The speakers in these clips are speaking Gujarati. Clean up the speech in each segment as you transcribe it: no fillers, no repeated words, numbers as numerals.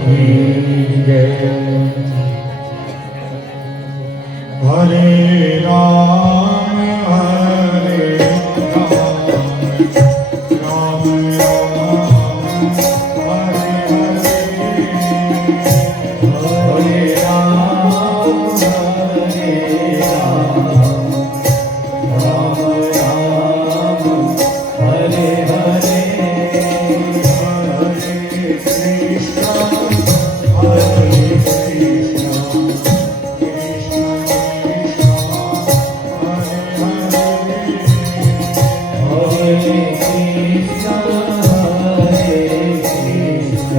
की जय। हरे राम हरे राम राम राम हरे हरे, हरे राम राम राम हरे हरे, हरे कृष्णा हरे कृष्णा कृष्ण कृष्ण हरे हरे, हरे कृष्णा हरे कृष्ण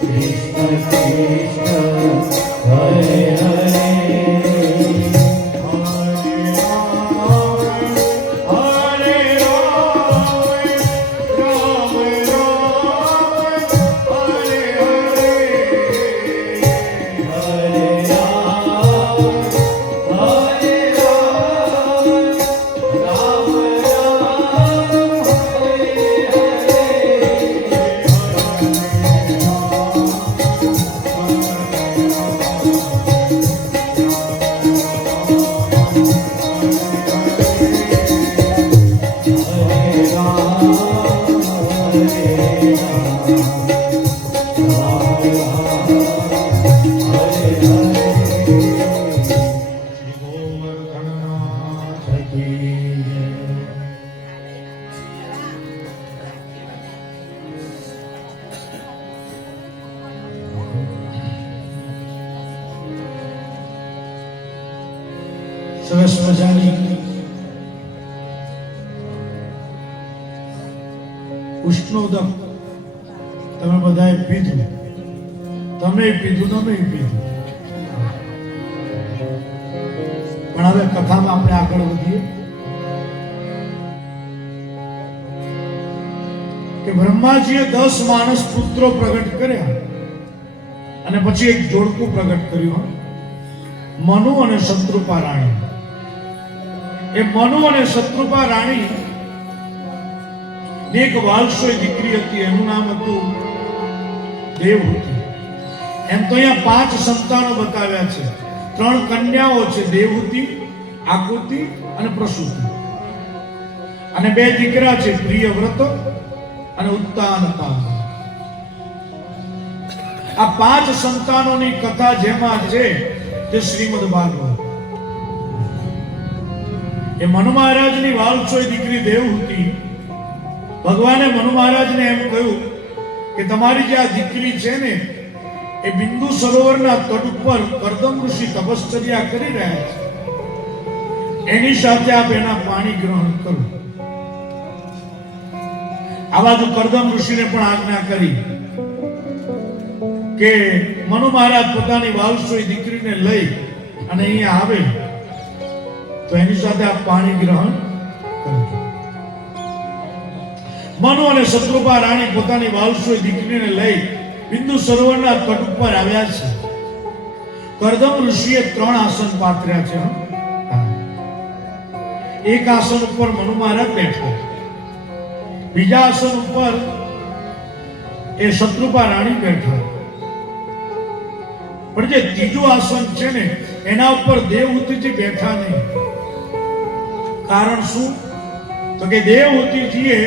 कृष्ण कृष्ण हरे हरे, સરસ મજાની ઉષ્ણોદક તમે બધાએ પીધું, તમે પીધું, તમે પીધું. પણ હવે કથામાં આપણે આગળ વધીએ કે બ્રહ્માજીએ 10 માણસ પુત્રો પ્રગટ કર્યા અને પછી એક જોડકું પ્રગટ કર્યું, મનુ અને શત્રુપા રાણી. એ મનુ અને શત્રુપા રાણી એક વાલસોઈ દીકરી હતી, એનું નામ હતું દેવહૂતિ. એમ તો અહીંયા 5 સંતાનો બતાવ્યા છે. 3 કન્યાઓ છે, દેવહૂતિ, આકૃતિ અને પ્રસૂતિ, અને 2 દીકરા છે, પ્રિયવ્રત અને ઉત્તાનતા. આ 5 સંતાનોની કથા જેમાં છે તે શ્રીમદ ભાગવત. એ મનુ મહારાજની વાલસોઈ દીકરી દેવહૂતિ, ભગવાને મનુ મહારાજને એમ કહ્યું કે તમારી જે આ દીકરી છે ને એ બિંદુ સરોવરના તટ ઉપર કરદમ ઋષિ તપશ્ચર્યા કરી રહ્યા છે, એની સાથે આપ એના પાણી ગ્રહણ કરો. આ બાજુ કરદમ ઋષિને પણ આજ્ઞા કરી કે મનુ મહારાજ પોતાની વાલસોઈ દીકરીને લઈ અને અહીંયા આવે તો એની સાથે આપ પાણી ગ્રહણ કરજો. મનુ અને શત્રુપા રાણી પોતાની વાલસોઈ દીકરીને લઈ બિંદુ સરોવરના તટ ઉપર આવ્યા છે. કરદમ ઋષિએ 3 આસન પાથર્યા છે. એક આસન ઉપર મનુ મહારાજ બેઠા, બીજા આસન ઉપર એ શત્રુપા રાણી બેઠા, પણ જે ત્રીજું આસન છે ને એના ઉપર દેવહૂતિજી બેઠા નહીં. કારણ શું? તો કે દેવહૂતિજીએ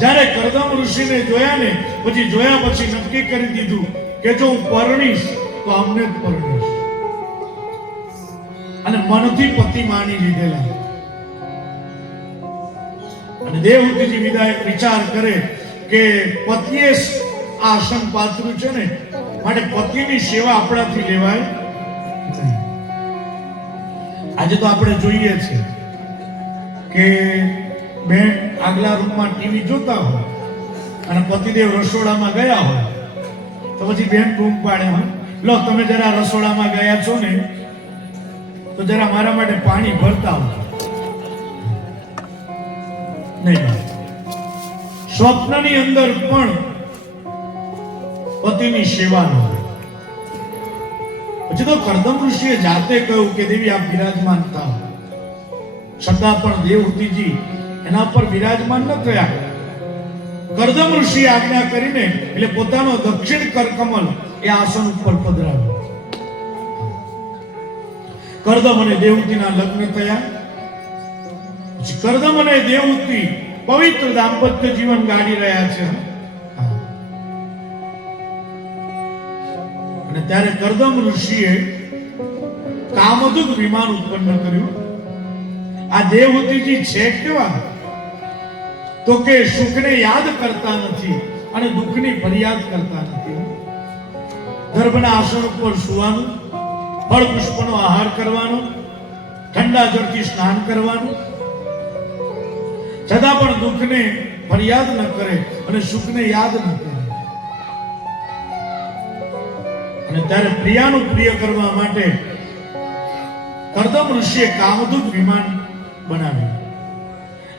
જ્યારે કરદમ ઋષિને જોયા ને પછી નક્કી કરી દીધું કે જો હું પરણીશ તો અમને જ પરણીશ, અને મનથી પતિ માની લીધેલા. અને દેવહૂતિજી વિચાર કરે કે પતિએ આસન પાત્રું છે ને, માટે પતિની સેવા આપણાથી લેવાય નહીં. આજે તો આપણે જોઈએ છે કે બેન આગલા રૂમમાં ટીવી જોતા હોય અને પતિદેવ રસોડામાં ગયા હોય તો પછી બેન બૂમ પાડે, લો તમે જરા રસોડામાં ગયા છો ને તો જરા મારા માટે પાણી ભરતા આવજો. નહીં, સ્વપ્નની અંદર પણ પતિની સેવા ન હોય. પછી તો કરદમ ઋષિએ જાતે કહ્યું કે દેવી આપ બિરાજમાન થાઓ, છતાં પણ દેવહૂતિજી એના પર બિરાજમાન ન થયા. કરદમ ઋષિ આજ્ઞા કરીને એટલે પોતાનો દક્ષિણ કરકમલ એ આસન ઉપર પધરાવ્યો. કરદમ અને દેવહૂતિના લગ્ન થયા. કરદમ અને દેવહૂતિ પવિત્ર દાંપત્ય જીવન ગાળી રહ્યા છે. અને ત્યારે કરદમ ઋષિએ કામદૂત વિમાન ઉત્પન્ન કર્યું. આ દેવહૂતિજી છે કેવા? તો કે સુખને યાદ કરતા નથી અને દુઃખની ફરિયાદ કરતા નથી. ગર્ભના આસન ઉપર સુવાનું, ફળ પુષ્પનો આહાર કરવાનો, ઠંડા જળથી સ્નાન કરવાનું, છતાં પણ દુઃખને ફરિયાદ ન કરે અને સુખને યાદ ન કરે. અને ત્યારે પ્રિયાનું પ્રિય કરવા માટે કરદમ ઋષિએ કામદૂત વિમાન બનાવ્યું.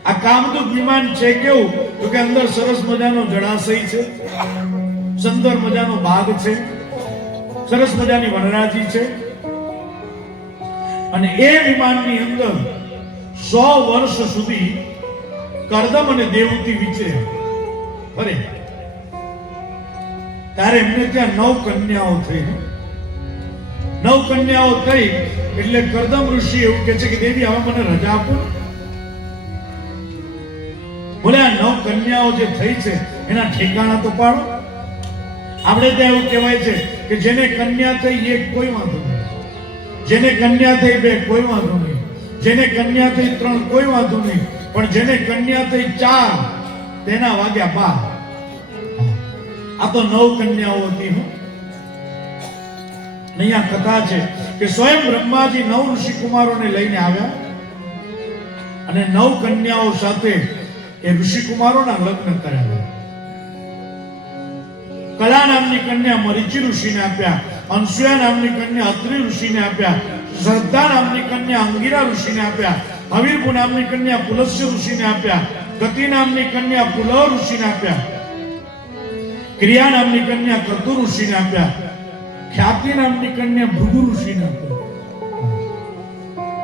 આ કામદૂત વિમાન છે કેવું? તો કે અંદર સરસ મજાનો જળાશય છે, સુંદર મજાનો બાગ છે, સરસ મજાની વનરાજી છે. અને એ વિમાનની અંદર 100 વર્ષ સુધી કરદમ અને દેવહૂતિ વિચર્યા. ફરે ત્યારે એમને ત્યાં 9 કન્યાઓ થઈ. 9 કન્યાઓ થઈ એટલે કરદમ ઋષિ એવું કહે છે કે દેવી હવે મને રજા આપો. બોલે આ 9 કન્યાઓ જે થઈ છે એના ઠેકાણા તો પાડો. આપણે ત્યાં એવું કહેવાય છે કે જેને કન્યા થઈ એક કોઈ વાંધો નહીં, જેને કન્યા થઈ 2 કોઈ વાંધો નહીં, જેને કન્યા થઈ 3 કોઈ વાંધો નહીં, પણ જેને કન્યા થઈ 4 તેના વાગ્યા 12. આ તો 9 કન્યાઓ હતી. અહીંયા કથા છે કે સ્વયં બ્રહ્માજી 9 ઋષિ કુમારોને લઈને આવ્યા અને 9 કન્યાઓ સાથે એ ઋષિ કુમારોના લગ્ન કરાવ્યા. કલા નામની કન્યા મરીચિ ઋષિને આપ્યા, અંશુયા નામની કન્યા અત્રિ ઋષિને આપ્યા, શ્રદ્ધા નામની કન્યા અંગિરા ઋષિને આપ્યા, હવીરપુ નામની કન્યા પુલસ્ય ઋષિને આપ્યા, ગતિ નામની કન્યા પુલહ ઋષિને આપ્યા, ક્રિયા નામની કન્યા કર્તુ ઋષિને આપ્યા, ખ્યાતિ નામની કન્યા ભૃગુ ઋષિને આપ્યા,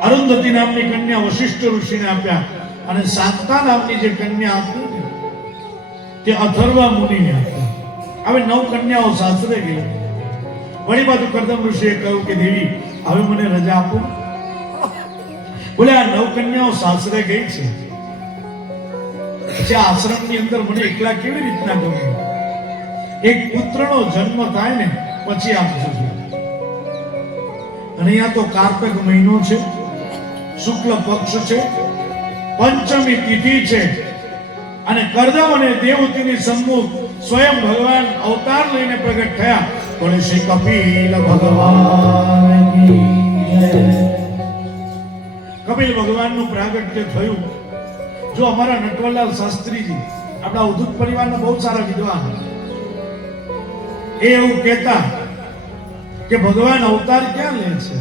અરુંધતી નામની કન્યા વશિષ્ઠ ઋષિને આપ્યા અને શાંતા નામની જે કન્યા હતી તે અથર્વા મુનિને આપ્યા. હવે 9 કન્યાઓ સાસરે ગઈ. વળી બાજુ કરદમ ઋષિએ કહ્યું કે દેવી હવે મને રજા આપો. બોલે આ 9 કન્યાઓ સાસરે ગઈ છે, પછી આશ્રમની અંદર મને એકલા કેવી રીતના ગમે? એક પુત્રનો જન્મ થાય ને પછી આપજો. અને અહીંયા તો કાર્તક મહિનો છે, શુક્લ પક્ષ છે, પંચમી તિથિ છે અને કરદમ અને દેવહૂતિની સન્મુખ સ્વયં ભગવાન અવતાર લઈને પ્રગટ થયા. બોલે શ્રી કપિલ ભગવાન કી જય. કપિલ ભગવાનનું પ્રાગટ્ય થયું. જો અમારા નટવરલાલ શાસ્ત્રીજી આપણા ઉદ્ધત પરિવારના બહુ સારા વિદ્વાન, એ એવું કહેતા કે ભગવાન અવતાર ક્યાં લે છે?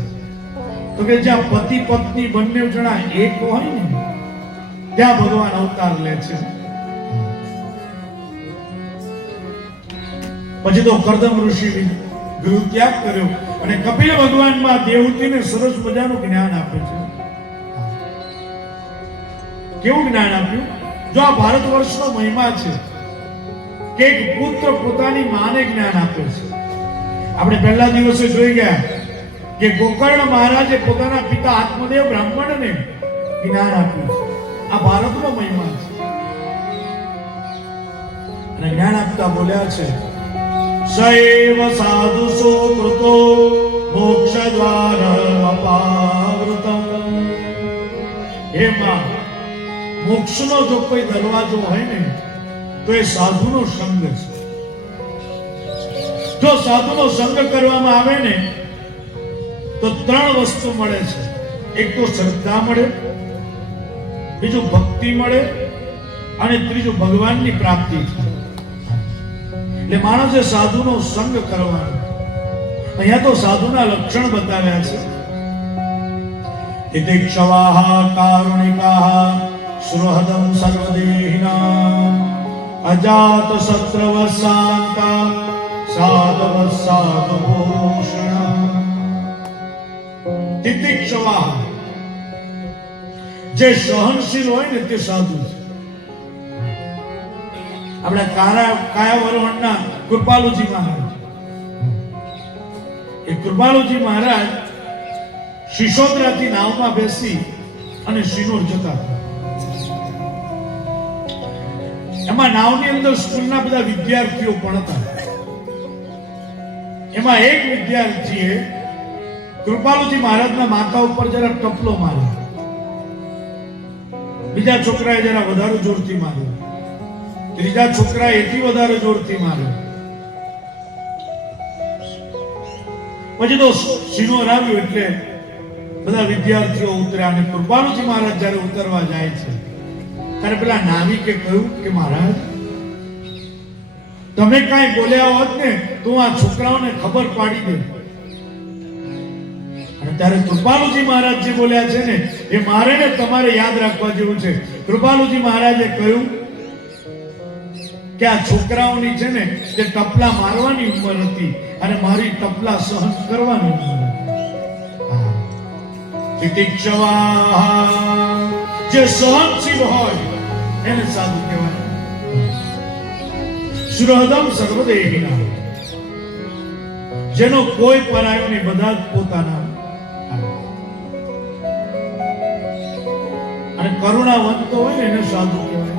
તો કે જ્યાં પતિ પત્ની બંને જણા એક હોય ને ત્યાં ભગવાન અવતાર લે છે. પછી તો કરદમ ઋષિ ગૃહ ત્યાગ કર્યો અને કપિલ ભગવાનમાં દેવહૂતિને સરસ મજાનું જ્ઞાન આપે છે. કેવું જ્ઞાન આપ્યું? જો આ ભારત વર્ષનો મહિમા છે કે એક પુત્ર પોતાની માને જ્ઞાન આપે છે. આપણે પહેલા દિવસે જોઈ ગયા કે ગોકર્ણ મહારાજે પોતાના પિતા આત્મદેવ બ્રાહ્મણને જ્ઞાન આપ્યું. આ ભારતનો મહિમા છે. અને જ્ઞાન આપતા બોલ્યા છે સૈવ સાધુ સુકૃતો મોક્ષ દ્વારમ અપાવૃતમ. હે માં, મોક્ષનો જો કોઈ દરવાજો હોય ને તો એ સાધુનો સંગ છે. જો સાધુનો સંગ કરવામાં આવે ને તો 3 વસ્તુ મળે છે. એક તો શ્રદ્ધા મળે, બીજું ભક્તિ મળે અને ત્રીજું ભગવાનની પ્રાપ્તિ થાય. એટલે માણસે સાધુનો સંગ કરવાનો. અહીંયા તો સાધુના લક્ષણ બતાવ્યા છે. તિતિક્ષવાહ કારુણિકાહ સુહૃદમ સર્વદેહિનાં અજાત શત્રવ શાંતા સાધવ સાધુભૂષણ. તિતિક્ષવાહ જે સહનશીલ હોય ને તે સાધુ છે. આપણા કાયાવરોહણના કૃપાલુજી મહારાજ, એ કૃપાલુજી મહારાજ શિશોદરાથી નાવમાં બેસી અને શિનોર જતા હતા. એમાં નાવની અંદર સ્કૂલના બધા વિદ્યાર્થીઓ પણ હતા. એમાં એક વિદ્યાર્થીએ કૃપાલુજી મહારાજના માથા ઉપર જરા ટપલો માર્યો, બીજા છોકરાએ જરા વધારે જોરથી માર્યો, ત્રીજા છોકરાએ એથી વધારે જોરથી માર્યો. પછી તો શિનોર આવ્યું એટલે બધા વિદ્યાર્થીઓ ઉતર્યા અને કૃપાલુજી મહારાજ જયારે ઉતરવા જાય છે ત્યારે પેલા નાવિકે કહ્યું કે મહારાજ, તમે કાંઈ બોલ્યા હોત ને તો આ છોકરાઓને ખબર પાડી દે. અને ત્યારે કૃપાલુજી મહારાજ જે બોલ્યા છે ને એ મારે ને તમારે યાદ રાખવા જેવું છે. કૃપાલુજી મહારાજે કહ્યું કે આ છોકરાઓની છે ને તે ટપલા મારવાની ઉંમર હતી અને મારી ટપલા સહન કરવાની ઉંમર હતી. જે સહનશીલ હોય એને સાધુ કહેવાય. સુહૃદમ સર્વદેહિના, જેનો કોઈ પરાયો નહીં, બધા જ પોતાના. અને કરુણાવંત હોય ને એને સાધુ કહેવાય.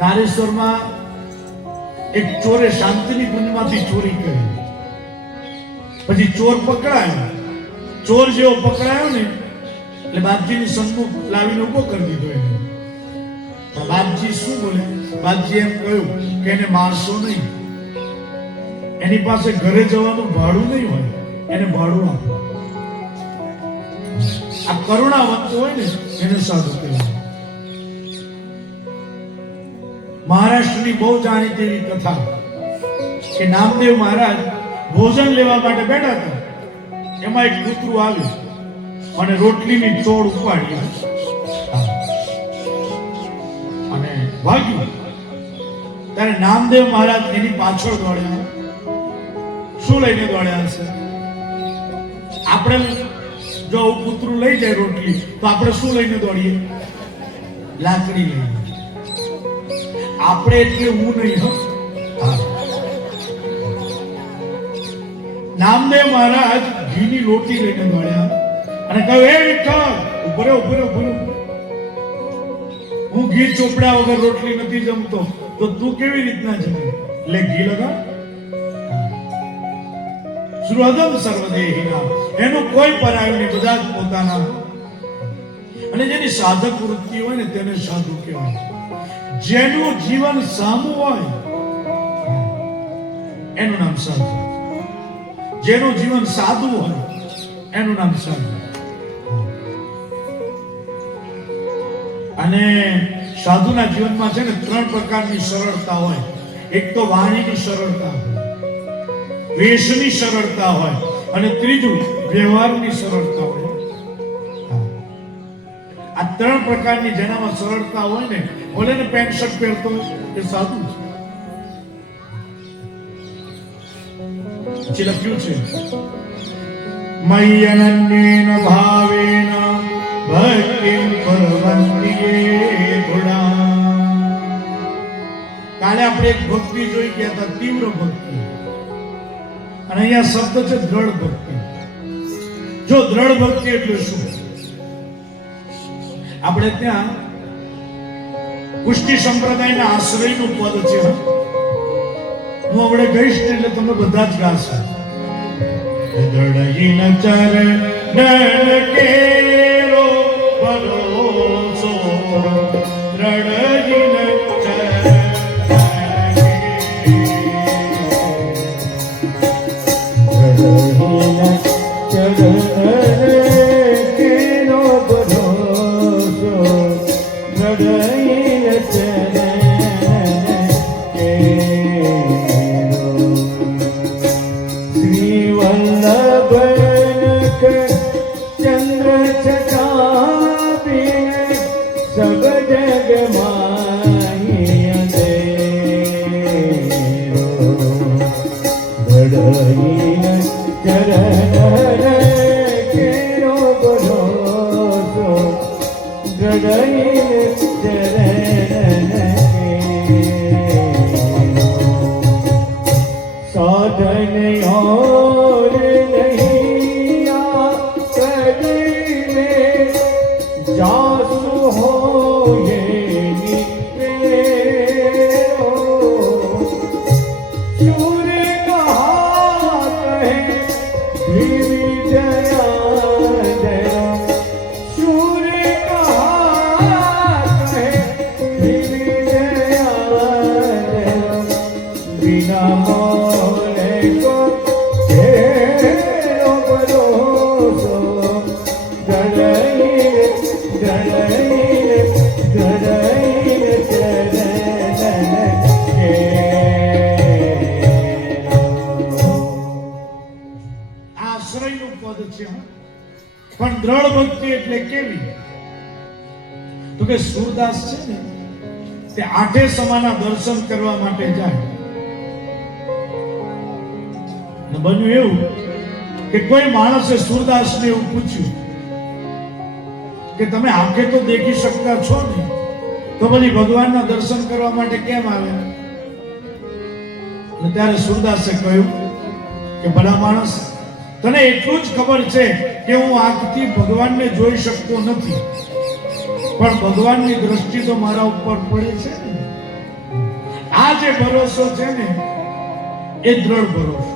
નારેશ્વરમાં એક ચોરે શાંતિની કુંજમાંથી ચોરી કરી, પછી ચોર પકડાયો. ચોર જેવો પકડાયો ને એટલે બાપજીની સન્મુખ લાવીને ઉભો કરી દીધો એને. બાપજી શું બોલે? બાપજી એમ કહ્યું કે એને મારશો નહીં, એની પાસે ઘરે જવાનું ભાડું નહીં હોય, એને ભાડું આપો. આ કરુણાવંત હોય ને એને સાધુ કહેવાય. મહારાષ્ટ્રની બહુ જાણીતી એવી કથા કે નામદેવ મહારાજ ભોજન લેવા માટે બેઠા હતા. એમાં એક કૂતરું આવ્યું અને રોટલીની ચોળ ઉપાડી અને ભાગ્યું. ત્યારે નામદેવ મહારાજ એની પાછળ દોડ્યા. શું લઈને દોડ્યા હશે? આપણે જો કૂતરું લઈ જાય રોટલી તો આપણે શું લઈને દોડીએ? લાકડી લઈને. આપણે એટલે હું નહીં. નામદેવ મહારાજ ઘીની રોટી લઈને દોડ્યા અને કહ્યું, હે વિઠ્ઠલ, ઉભો રે, ઉભો રે, ઉભો રે. હું ઘી ચોપડા વગર રોટલી નથી જમતો, તો તું કેવી રીતના જમે? એટલે ઘી લગા. સુહૃદમ સર્વદેહિના, એનું કોઈ પરાયું નહીં, બધા જ પોતાના. અને જેની સાધક વૃત્તિ હોય ને તેને સાધુ કહેવાય. જેનું જીવન સામું હોય એનું નામ સાધુ. જેનું જીવન સાદું હોય એનું નામ સાધુ. અને સાધુના જીવનમાં છે ને 3 પ્રકારની સરળતા હોય. એક તો વાણીની સરળતા હોય, વેશની સરળતા હોય, અને ત્રીજું વ્યવહારની સરળતા હોય. આ 3 પ્રકારની જેનામાં સરળતા હોય ને, ભલે ને પેન્ટ શર્ટ પહેરતો એ સાધુ છે. પછી લખ્યું છે, મય્યનન્યેન ભાવેન ભક્તિં કુર્વન્તિ ગુણા. કાલે આપણે એક ભક્તિ જોઈ ગયા હતા, તીવ્ર ભક્તિ. અને અહીંયા શબ્દ છે દ્રઢ ભક્તિ. જો દ્રઢ ભક્તિ એટલે શું? આપણે ત્યાં પુષ્ટિ સંપ્રદાયના આશ્રયનું પદ છે. હું આપણે ગઈશ ને એટલે તમે બધા જ ગાશો. દ્રઢહીન ચરણ કેરો ભરોસો, દ્રઢહીન ચરણ જાસુ હોયે નિત્રેરો સૂર્ય કહા કહે ધીમી જયા જયા સૂર્ય કહા કહે ધીમી જયા જયા बिना मोले को तेरो भरोसो गड़ाई गड़ाई गड़ाई આશ્રયનું પદ છે પણ દ્રઢ ભક્તિ એટલે કેવી? તો કે સૂરદાસ છે ને તે આઠે સમાના દર્શન કરવા માટે જાય. બન્યું એવું કે કોઈ માણસે સૂરદાસને એવું પૂછ્યું કે તમે આંખે તો દેખી શકતા છો ને, તો પછી ભગવાનના દર્શન કરવા માટે કેમ આવ્યા? અને ત્યારે સૂરદાસે કહ્યું કે ભલા માણસ, તને એટલું જ ખબર છે કે હું આંખથી ભગવાનને જોઈ શકતો નથી, પણ ભગવાનની દ્રષ્ટિ તો મારા ઉપર પડે છે ને. આ જે ભરોસો છે ને એ દ્રઢ ભરોસો.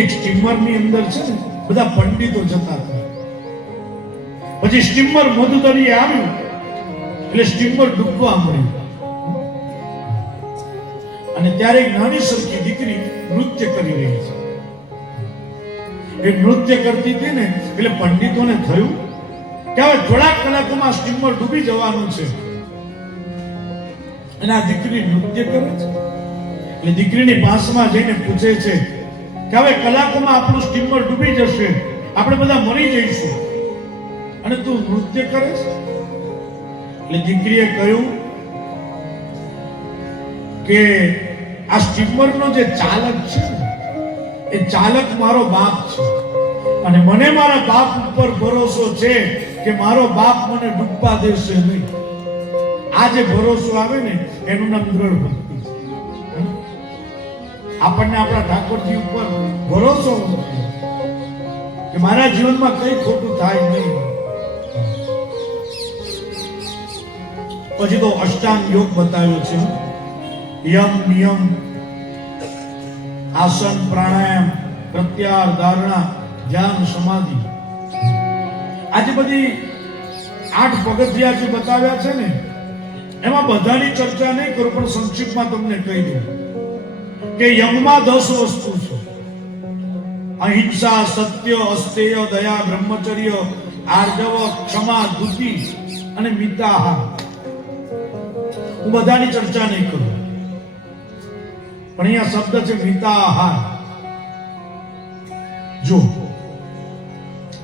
એક સ્ટીમર ની અંદર છે ને બધા પંડિતો જતા હતા. પછી સ્ટીમર મધુદરીએ આવ્યું એટલે સ્ટીમર ડૂબવા મળ્યું. અને ત્યારે એક નાની સરખી દીકરી નૃત્ય કરી રહી છે. એ નૃત્ય કરતી હતી ને એટલે પંડિતોને થયું કે હવે થોડાક કલાકોમાં સ્ટીમર ડૂબી જવાનું છે. અને આ દીકરી નૃત્ય કરે છે એટલે દીકરીની પાસમાં જઈને પૂછે છે કે હવે કલાકોમાં આપણું સ્ટીમર ડૂબી જશે, આપણે બધા મરી જઈશું, અને તું નૃત્ય કરે છે? એટલે દીકરીએ કહ્યું કે આ સ્ટીમરનો જે ચાલક છે એ ચાલક મારો બાપ છે, અને મને મારા બાપ ઉપર ભરોસો છે કે મારો બાપ મને ડૂબવા દેશે નહીં. આ જે ભરોસો આવે ને એનું નામ દ્રઢ ભક્તિ છે. આપણને આપણા ઠાકોરજી ઉપર ભરોસો કે મારા જીવનમાં કઈ ખોટું થાય નહીં. પછી તો અષ્ટાંગ યોગ બતાવ્યો છે. યમ નિયમ, આસન, પ્રાણાયામ, પ્રત્યાહાર, ધારણા, ધ્યાન, સમાધિ. આજે બધી 8 પગથિયા જે બતાવ્યા છે ને એમાં બધાની ચર્ચા નહીં કરું, પણ સંક્ષિપ્તમાં તમને કહી દઉં કે યમમાં 10 વસ્તુ છે. અહિંસા, સત્ય, અસ્તેય, દયા, બ્રહ્મચર્ય, આર્જવ, ક્ષમા, ધુતિ અને મિતાહાર. હું બધાની ચર્ચા નહીં કરું, પણ અહીંયા શબ્દ છે મિતાહાર. જો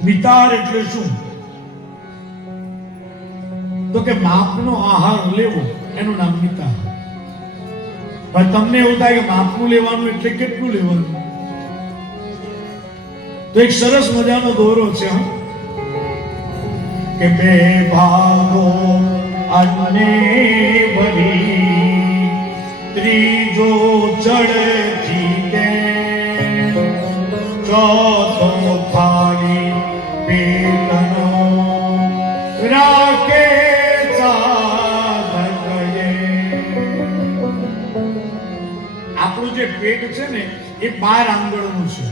મિતાહાર એટલે શું? તો કે માપનો આહાર લેવો, એનું નામ મિતાહાર. પણ તમને એવું થાય કે માપનું લેવાનું એટલે કેટલું લેવાનું? તો એક સરસ મજાનો દોરો છે કે 2 ભાગો અન્ને ભરી, ત્રીજો ચડતી દે, ચોથો ખાલી પેટનો રાખે સાધકએ. આપણું જે પેટ છે ને એ 12 આંગળનું છે.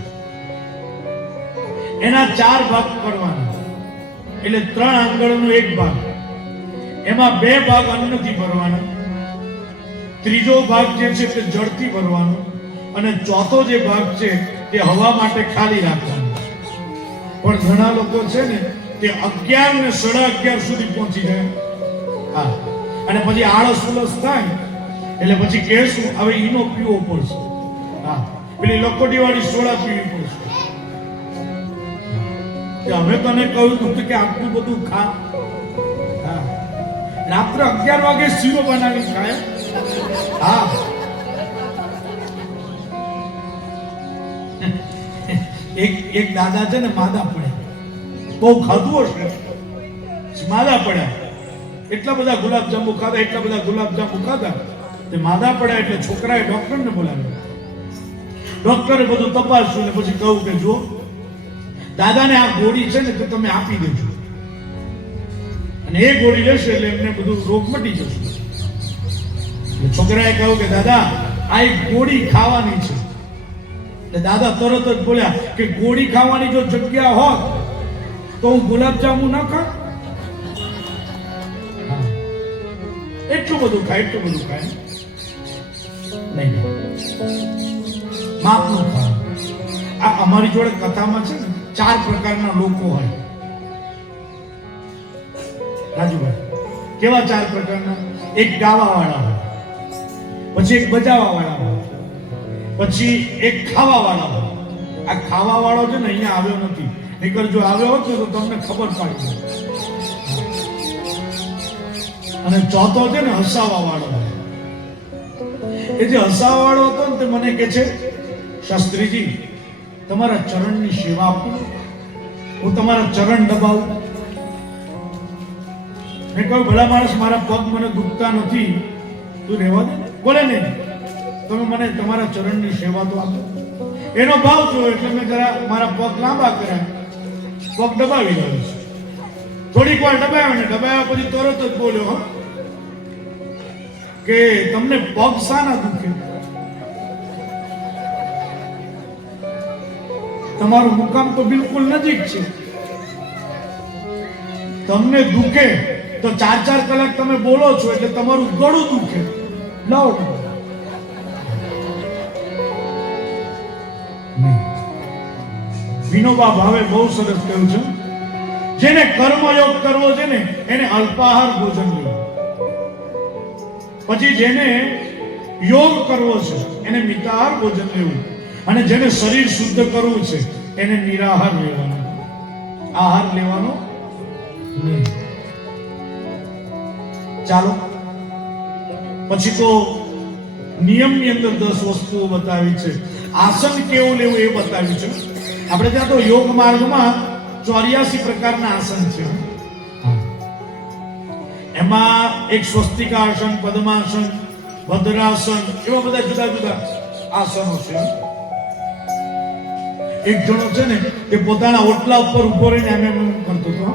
એના 4 ભાગ કરવાના, એટલે 3 આંગળનો 1 ભાગ, એમાં 2 ભાગ અન્નથી ભરવાના, ત્રીજો ભાગ જે છે તે જળથી ભરવાનો, અને ચોથો જે ભાગ છે તે હવા માટે ખાલી રાખવાનો. પણ ઘણા લોકો છે ને તે 11 ને 11:30 સુધી પહોંચી જાય. હા, અને પછી આળસ ઉલસ થાય એટલે પછી કહેશું હવે ઈનો પીવો પડશે. હા, પેલી લકોડી વાળી સોડા પીવી પડશે. હવે તને કહ્યું તું કે આટલું બધું ખા. હા, રાત્રે 11 વાગે શીરો બનાવી ખાય. હા, એક દાદા છે ને માદા પડ્યા, બહુ ખાધું હશે, માદા પડ્યા, એટલા બધા ગુલાબજાંબુ ખાધા, તે માદા પડ્યા એટલે છોકરાએ ડોક્ટરને બોલાવ્યો. ડોક્ટરે બધું તપાસ્યું ને પછી કહ્યું કે જો દાદાને આ ગોળી છે ને તો તમે આપી દેજો, અને એ ગોળી લેશે એટલે એમને બધું રોગ મટી જશે. એટલે છોકરાએ કહ્યું કે દાદા આ એક ગોળી ખાવાની છે. એટલે દાદા તરત જ બોલ્યા કે ગોળી ખાવાની જો જગ્યા હોત તો હું ગુલાબજાંબુ ના ખાત. એટલું બધું ખાય નહીં, માપનું ખાય. આ અમારી જોડે કથામાં છે ને 4 પ્રકારના લોકો હોય. રાજુભાઈ કેવા 4 પ્રકારના? એક ગાવા વાળા હોય, પછી એક બજાવવા વાળા હોય, પછી એક ખાવા વાળા હોય. આ ખાવા વાળો છે ને અહીંયા આવ્યો નથી, નહીંતર જો આવ્યો હોત ને તો તમને ખબર પડી જાય. અને ચોથો છે ને હસાવા વાળો. એ જે હસાવા વાળો હતો ને તે મને કહે છે શાસ્ત્રીજી તમારા ચરણની સેવા આપું, હું તમારા ચરણ દબાવું. મેં કહ્યું ભલા માણસ મારા પગ મને દુખતા નથી, તું રહેવા દે. બોલે નહીં તમે મને તમારા ચરણની સેવા તો આપો. એનો ભાવ જોયો એટલે મેં જરા મારા પગ લાંબા કર્યા, પગ દબાવી રહ્યો છે. થોડીક વાર દબાવ્યા ને દબાવ્યા પછી તરત જ બોલ્યો કે તમને પગ શાના દુખે? તમારું મુકામ તો બિલકુલ નજીક છે. તમને દુખે તો 4-4 કલાક તમે બોલો છો એટલે તમારું ગળું દુખે. લાવો વિનોબા ભાવે બહુ સરસ કહ્યું છે, જેને કર્મયોગ કરવો છે ને એને અલ્પાહાર ભોજન લેવું, પછી જેને યોગ કરવો છે એને મિતાહાર ભોજન લેવું, અને જેને શરીર શુદ્ધ કરવું છે એને નિરાહાર લેવાનો, આહાર લેવાનો નહીં. ચાલો પછી તો નિયમની અંદર 10 વસ્તુઓ બતાવી છે. આસન કેવું લેવું એ બતાવ્યું છે. આપણે ત્યાં તો યોગ માર્ગમાં 84 પ્રકારના આસન છે. એમાં એક સ્વસ્તિકાસન, પદ્માસન, ભદ્રાસન, એવા બધા જુદા જુદા આસનો છે. એક જણો છે ને તે પોતાના ઓટલા ઉપર ઉભો રહીને એમ કરતો હતો.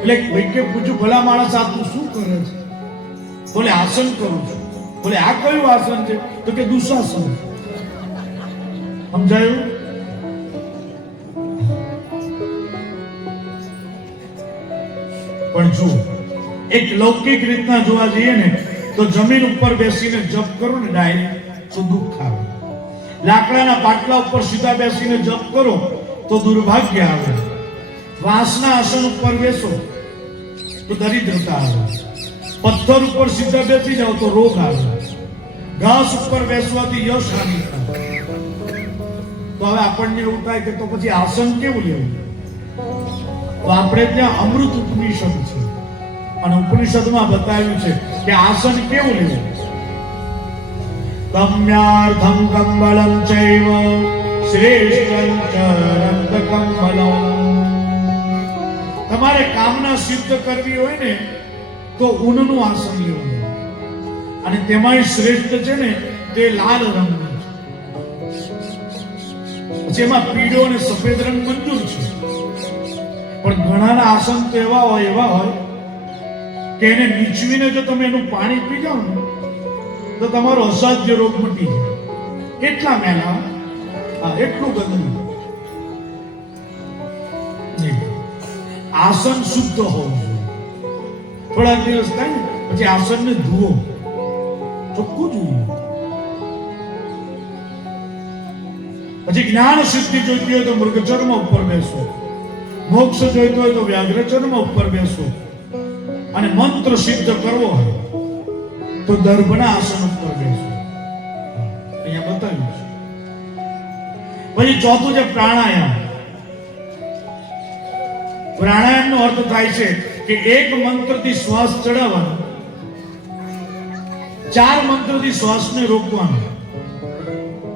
એટલે વૈદ્ય પૂછ્યું ભલા માણસ આ તું શું કરે છે? બોલે આસન કરું છું. બોલે આ કયું આસન છે? તો કે દુશાસન. સમજાયું? પણ જો એક લૌકિક રીતના જોવા જઈએ ને તો જમીન ઉપર બેસીને જપ કરો ને ડાયરેક્ટ તો દુઃખ આવે. લાકડાના પાટલા ઉપર સીધા બેસીને જપ કરો તો દુર્ભાગ્ય આવે. વાંસના આસન ઉપર બેસો તો દરિદ્રતા આવે. પથ્થર ઉપર સીધા બેસી જાઓ તો રોગ આવે. ઘાસ ઉપર બેસવાથી યશ હાનિ થાય. તો હવે આપણને એવું થાય કે તો પછી આસન કેવું લેવું? તો આપણે ત્યાં અમૃત ઉપનિષદ છે, અને ઉપનિષદમાં બતાવ્યું છે કે આસન કેવું લેવું. ગમ્યાર્થં કંબલં ચૈવ શ્રેષ્ઠં ચ રક્તકંબલં. તમારે કામના સિદ્ધ કરવી હોય ને તો ઊનનું આસન લેવું, અને તેમાંય શ્રેષ્ઠ છે ને તે લાલ રંગનું છે. પછી એમાં પીળો અને સફેદ રંગ મંજૂર છે, પણ ઘણાના આસન તો એવા હોય કે એને નીચવીને જો તમે એનું પાણી પી જાઓ ને તો તમારો અસાધ્ય રોગ મટી જાય. એટલા મેલા, એટલું ગંદુ. આસન શુદ્ધ હોવું જોઈએ. થોડા દિવસ થાય ને પછી આસનને ધુઓ, ચોખ્ખું જોઈએ. પછી જ્ઞાન સિદ્ધિ જોઈતી હોય તો મૃગચર્મ ઉપર બેસો, મોક્ષ જોઈતો હોય તો વ્યાઘ્રચર્મ ઉપર બેસો, અને મંત્ર સિદ્ધ કરવો હોય તો દર્ભના આસન ઉપર બેસો. અહીંયા બતાવ્યું છે. પછી ચોથું છે પ્રાણાયામ. પ્રાણાયામનો અર્થ થાય છે કે એક મંત્રથી શ્વાસ ચડાવવાનો, 4 મંત્રથી શ્વાસને રોકવાનો,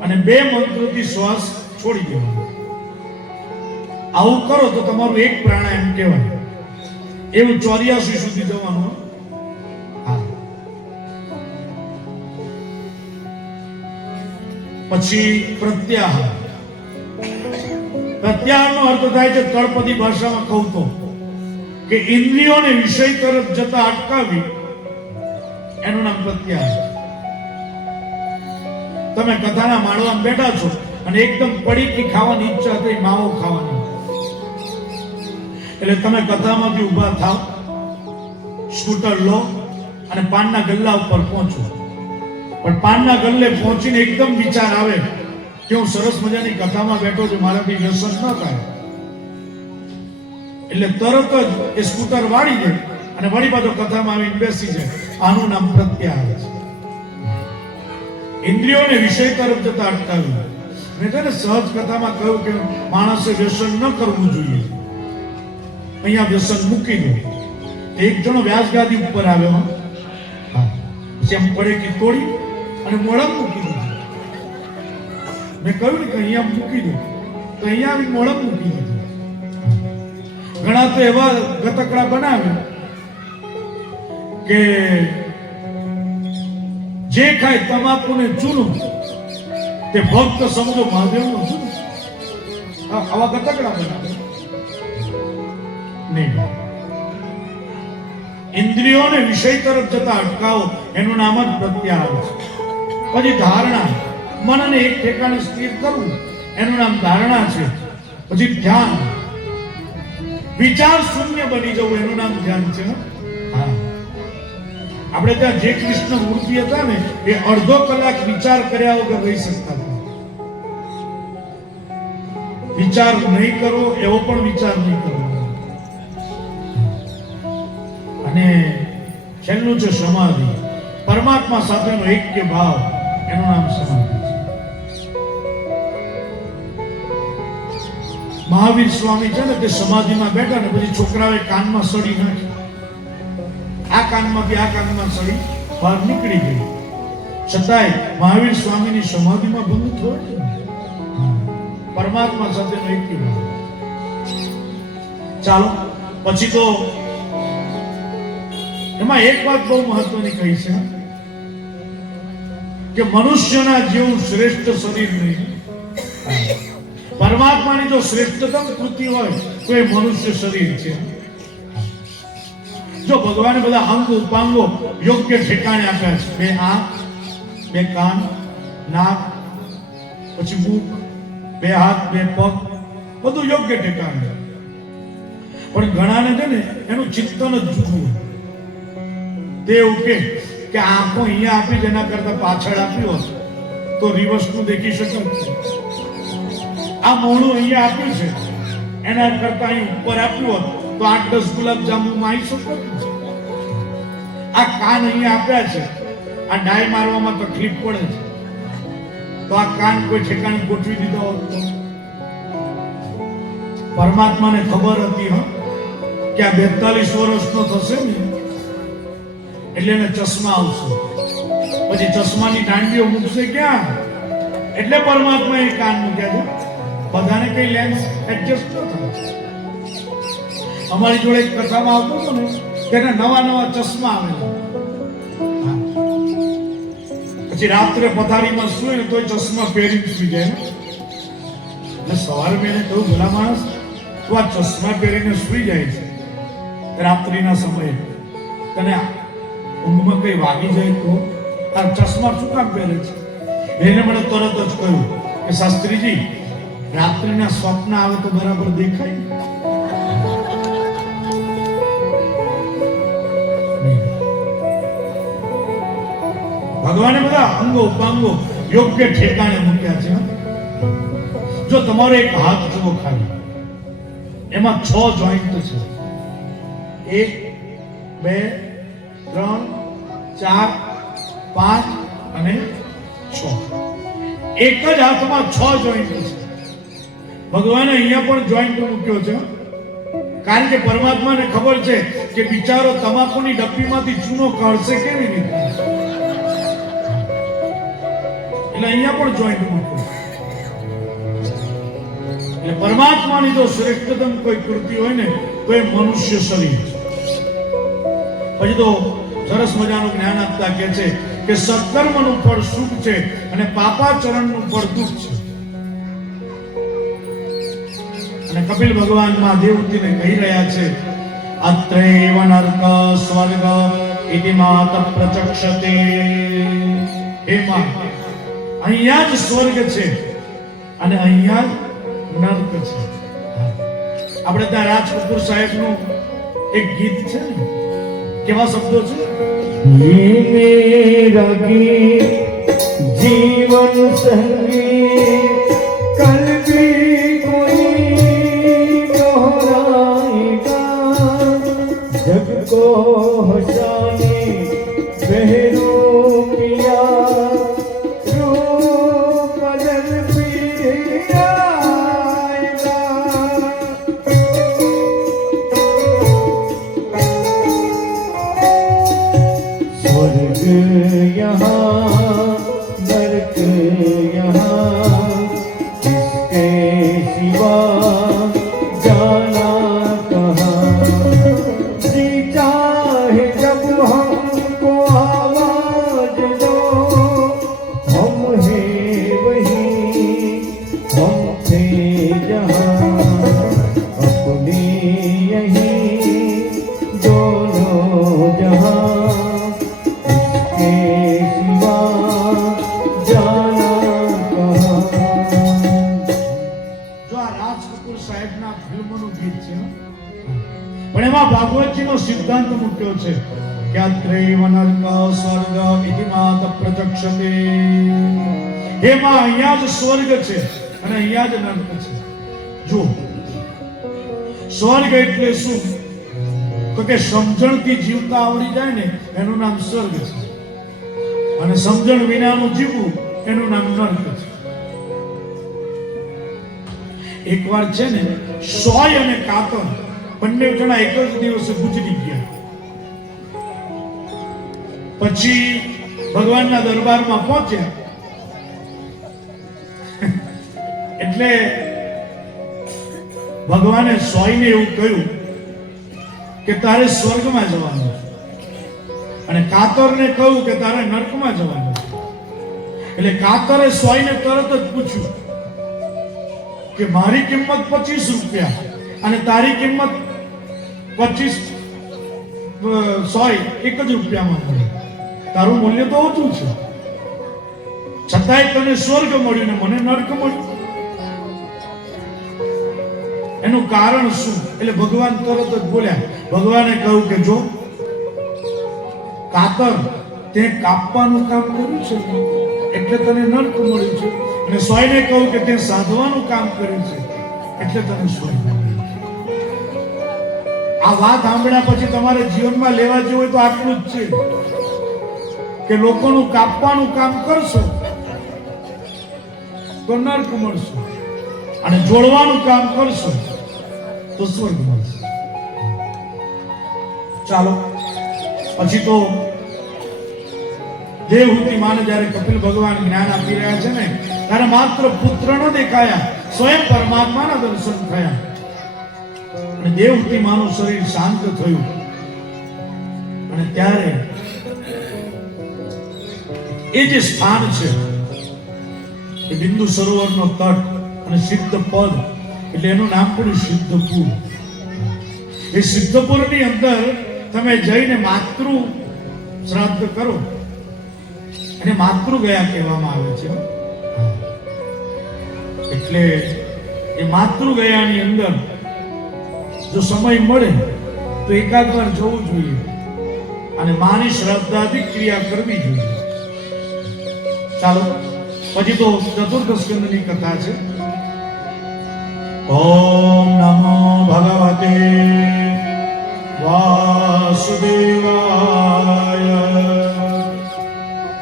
અને 2 મંત્રથી શ્વાસ છોડી દેવાનો. આવું કરો તો તમારું એક પ્રાણાયામ કહેવાય. એવું 84 સુધી જવાનું. પછી પ્રત્યાહાર. પ્રત્યાહારનો અર્થ થાય છે તળપદી ભાષામાં કહું તો કે ઇન્દ્રિયોને વિષય તરફ જતા અટકાવી, એનું નામ પ્રત્યાહાર. તમે કથાના માળવામાં બેઠા છો અને એકદમ પડીકી ખાવાની ઈચ્છા થઈ, માવો ખાવાની, એટલે તમે કથામાંથી ઊભા થાવ, સ્કૂટર લો અને પાનના ગલ્લા ઉપર પહોંચો. પણ પાનના ગલ્લે પહોંચીને એકદમ વિચાર આવે કે હું સરસ મજાની કથામાં બેઠો છું, મારાથી વ્યસન ન થાય, એટલે તરત જ એ સ્કૂટર વાળી દે અને વળી પાછો કથામાં આવીને બેસી જાય. આનું નામ પ્રત્યાહાર છે. ઇન્દ્રિયોને વિષય તરફ જતા અટકાવ્યું. મેં તને સહજ કથામાં કહ્યું કે માણસે વ્યસન ન કરવું જોઈએ, અહીંયા વ્યસન મૂકી દો. એક જણો વ્યાસગાદી ઉપર આવ્યો, પછી એમ પડે કે તોડી અને મોળમ મૂકી દીધું. મેં કહ્યું ને કે અહીંયા મૂકી દો, તો અહીંયા આવી મોળમ મૂકી દીધું. ઘણા તો એવા ગતકડા બનાવે કે જે ખાય તમાકુ ને ચૂનું તે ભક્ત સમજો મહાદેવનું ચૂનું. આવા ગતકડા બનાવે નહીં. ઇન્દ્રિયોને વિષય તરફ જતા અટકાવો, એનું નામ જ પ્રત્યાહાર છે. પછી ધારણા, મનને એક ઠેકાણે સ્થિર કરવું, એનું નામ ધારણા છે. પછી ધ્યાન, વિચાર શૂન્ય બની જવું, એનું નામ ધ્યાન છે. હા, આપણે ત્યાં જે કૃષ્ણ મૂર્તિ હતા ને એ અડધો કલાક વિચાર કર્યા વગર રહી શકતા હતા. વિચાર નહીં કરવો એવો પણ વિચાર નહીં કરવો. અને છેલ્લું છે સમાધિ, પરમાત્મા સાથેનો એક્ય ભાવ, એનું નામ સમાધિ છે. મહાવીર સ્વામી છે ને તે સમાધિમાં બેઠા ને પછી છોકરાઓએ કાનમાં સળી નાખી, આ કાનમાંથી આ કાનમાં સળી બહાર નીકળી ગઈ, છતાંય મહાવીર સ્વામીની સમાધિમાં ભંગ થયો છે. પરમાત્મા સાથેનો એક્ય ભાવ. ચાલો પછી તો એમાં એક વાત બહુ મહત્વની કહી છે કે મનુષ્યના જેવું શ્રેષ્ઠ શરીર નહીં. પરમાત્માની જો શ્રેષ્ઠતમ કૃતિ હોય તો એ મનુષ્ય શરીર છે. જો ભગવાને બધા અંગ ઉપાંગો યોગ્ય ઠેકાણે આપ્યા છે, બે આંખ, બે કાન, નાક, પછી મુખ, બે હાથ, બે પગ, બધું યોગ્ય ઠેકાણે. પણ ઘણાને છે ને એનું ચિંતન જ જુદું. તે એવું કે આંખો અહીંયા આપી જેના કરતા પાછળ આપી હોત તો રિવર્સ નું દેખી શકે. આ મોઢું અહીંયા આપ્યું છે એના કરતા અહીં ઉપર આપ્યું હોત તો 8-10 ગુલાબ જાંબુ માં આવી શકે. આ કાન અહીંયા આપ્યા છે, આ ડાય મારવામાં તકલીફ પડે છે, તો આ કાન કોઈ ઠેકાણે ગોઠવી દીધો હોત તો. પરમાત્માને ખબર હતી કે આ 42 વર્ષનો થશે ને એટલે એને ચશ્મા આવશે, પછી ચશ્માની દાંડીઓ મૂકશે ક્યાં, એટલે પરમાત્મા એ કાન મૂક્યા છે. બધાને કઈ લેન્સ એડજસ્ટ ન થાય. અમારી જોડે એક કથામાં આવતો હતો ને તેને નવા ચશ્મા આવેલા, પછી રાત્રે પથારીમાં સુએ ને તોય ચશ્મા પહેરીને સુઈ જાય. એટલે સવારે મેં એને કહ્યું, ભલા માણસ તું આ ચશ્મા પહેરીને સુઈ જાય છે રાત્રિના સમયે, તને ઊંઘમાં કઈ વાગી જાય તો આ ચશ્મા શું કામ પહેરે છે? એને મને તરત જ કહ્યું કે શાસ્ત્રીજી, રાત્રિના સ્વપ્ન આવે તો બરાબર દેખાય. ભગવાને બધા અંગો ઉપાંગો યોગ્ય ઠેકાણે મૂક્યા છે. જો તમારો એક હાથ જુઓ ખાલી, એમાં 6 જોઈન્ટ છે. 1, 2, 3, 4, 5 અને 6. એક જ હાથમાં 6 જોઈન્ટ છે. ભગવાને અહીંયા પણ જોઈન્ટ મૂક્યો છે, કારણ કે પરમાત્માને ખબર છે કે બિચારો તમાકુની ડબ્બીમાંથી ચૂનો કાઢશે કેવી રીતે, એટલે અહીંયા પણ જોઈન્ટ મૂક્યો. એટલે પરમાત્માની જો શ્રેષ્ઠતમ કોઈ કૃતિ હોય ને તો એ મનુષ્ય શરીર છે. પછી તો સરસ મજાનું જ્ઞાન આપતા કહે છે કે સત્કર્મનું ફળ સુખ છે અને પાપાચરણનું ફળ દુઃખ છે. અને કપિલ ભગવાન માં દેવહૂતિને કહી રહ્યા છે, અત્રૈવ નર્ક સ્વર્ગ ઇતિ માત પ્રચક્ષતે. હે માં, અહીંયા જ સ્વર્ગ છે અને અહીંયા જ નર્ક છે. આપણે ત્યાં રાજ કપૂર સાહેબનું એક ગીત છે ને, કેવા શબ્દો છે? ये मेरा गीत जीवन संगी कल भी कोई दोहराएगा, जग को हंसाने बहरो पिया रूप बदल भी आएगा. स्वर्ग यहाँ नरक यहाँ, किसके सिवा जाना कहाँ. जी चाहे जब हमको आवाज दो, हम हैं वहीं, हम थे जहाँ, अपने यहीं दोनों जहाँ, के सिवा जाना कहाँ. જો આ રાજ કપૂર સાહેબના ફિલ્મનું ગીત છે, પણ એમાં ભાગવતજીનો સિદ્ધાંત મૂક્યો છે કે અત્રૈવ નર્ક સ્વર્ગ ઇતિ માત પ્રચક્ષતે. એમાં અહીંયા જ સ્વર્ગ છે અને અહીંયા જ નર્ક છે. જો સ્વર્ગ એટલે શું? તો કે સમજણથી જીવતા આવડી જાય ને એનું નામ સ્વર્ગ છે, અને સમજણ વિનાનું જીવવું એનું નામ નર્ક છે. એકવાર છે ને સોય અને કાતર બંને જણા એક જ દિવસે ગુજરી ગયા. પછી ભગવાનના દરબારમાં પહોંચ્યા એટલે ભગવાને સોયને એવું કહ્યું કે તારે સ્વર્ગમાં જવાનું છે, અને કાતરને કહ્યું કે તારે નર્કમાં જવાનું છે. એટલે કાતરે સોયને તરત જ પૂછ્યું કે મારી કિંમત 25 રૂપિયા અને તારી કિંમત 25 એક જ રૂપિયામાં મળે, તારું મૂલ્ય તો ઓછું છે, છતાંય તને સ્વર્ગ મળ્યું ને મને નર્ક મળ્યું. એનું કારણ શું? એટલે ભગવાન તરત જ બોલ્યા. ભગવાને કહ્યું કે જો કાતર તે કાપવાનું કામ કર્યું છે એટલે તને નર્ક મળ્યું છે, અને સોયને કહ્યું કે તે સાધવાનું કામ કર્યું છે એટલે તને સ્વર્ગ મળ્યું છે. આ વાત સાંભળ્યા પછી તમારે જીવનમાં લેવા જેવું હોય તો આટલું જ છે કે લોકોનું કાપવાનું કામ કરશો તો નર્ક મળશે, અને જોડવાનું કામ કરશો તો સ્વર્ગ મળશે. ચાલો પછી તો દેવહૂતિ માને જ્યારે કપિલ ભગવાન જ્ઞાન આપી રહ્યા છે ને, ત્યારે માત્ર પુત્ર ન દેખાયા, સ્વયં પરમાત્માના દર્શન થયા, અને દેવહૂતિ માનું શરીર શાંત થયું. અને ત્યારે એ જે સ્થાન છે એ બિંદુ સરોવરનો તટ અને સિદ્ધ પદ, એટલે એનું નામ પડ્યું સિદ્ધપુર. એ સિદ્ધપુરની અંદર તમે જઈને માતૃ શ્રાદ્ધ કરો, અને માતૃ ગયા કહેવામાં આવે છે. એટલે એ માતૃ ગયાની અંદર જો સમય મળે તો એકાદ વાર જવું જોઈએ અને માની શ્રદ્ધાથી ક્રિયા કરવી જોઈએ. ચાલો પછી તો ચતુર્થ સ્કંદની કથા છે. ઓમ નમો ભગવતે વાસુદેવાય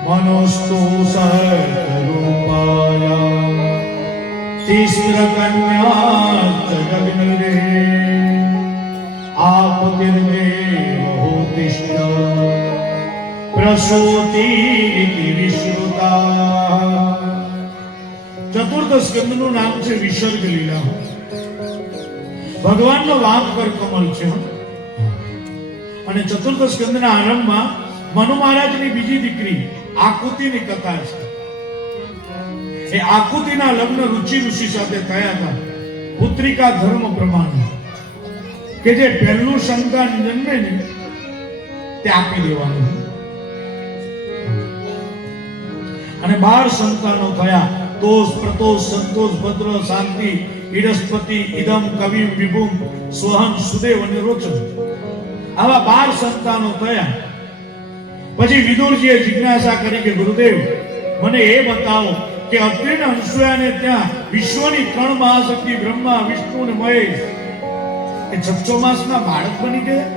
મનોસ્તુ સહરૂપાય તિસ્ર કન્યા જગન્નિરે આપતિર્દેવહોતિષ્ઠ પ્રસૂતિરિતિ વિશ્રુતા. ચતુર્થ સ્કંદનું નામ છે વિસર્ગ લીલા. ભગવાનનો વામ પર કમળ છે. અને ચતુર્થ સ્કંદના આરંભમાં મનુ મહારાજની બીજી દીકરી આકુતિની કથા છે. એ આકુતિના લગ્ન રુચિ ઋષિ સાથે થયા હતા, પુત્રિકા ધર્મ પ્રમાણે કે જે પહેલું સંતાન જન્મે ને તે આપી દેવાનું, અને 12 સંતાનો થયા. તોષ, પ્રતોષ, સંતોષ, ભદ્ર, શાંતિ, ઈડસ્પતિ, ઇદમ, કવિ, વિભુમ, સ્વહન, સુદેવ અને રોચન. આવા 12 સંતાનો થયા. પછી વિદુરજીએ જિજ્ઞાસા કરી કે ગુરુદેવ, મને એ બતાવો કે અત્રિ અને અનસૂયાને ત્યાં વિશ્વની 3 મહાશક્તિ બ્રહ્મા, વિષ્ણુ અને મહેશ એ 6 માસના બાળક બની ગયા.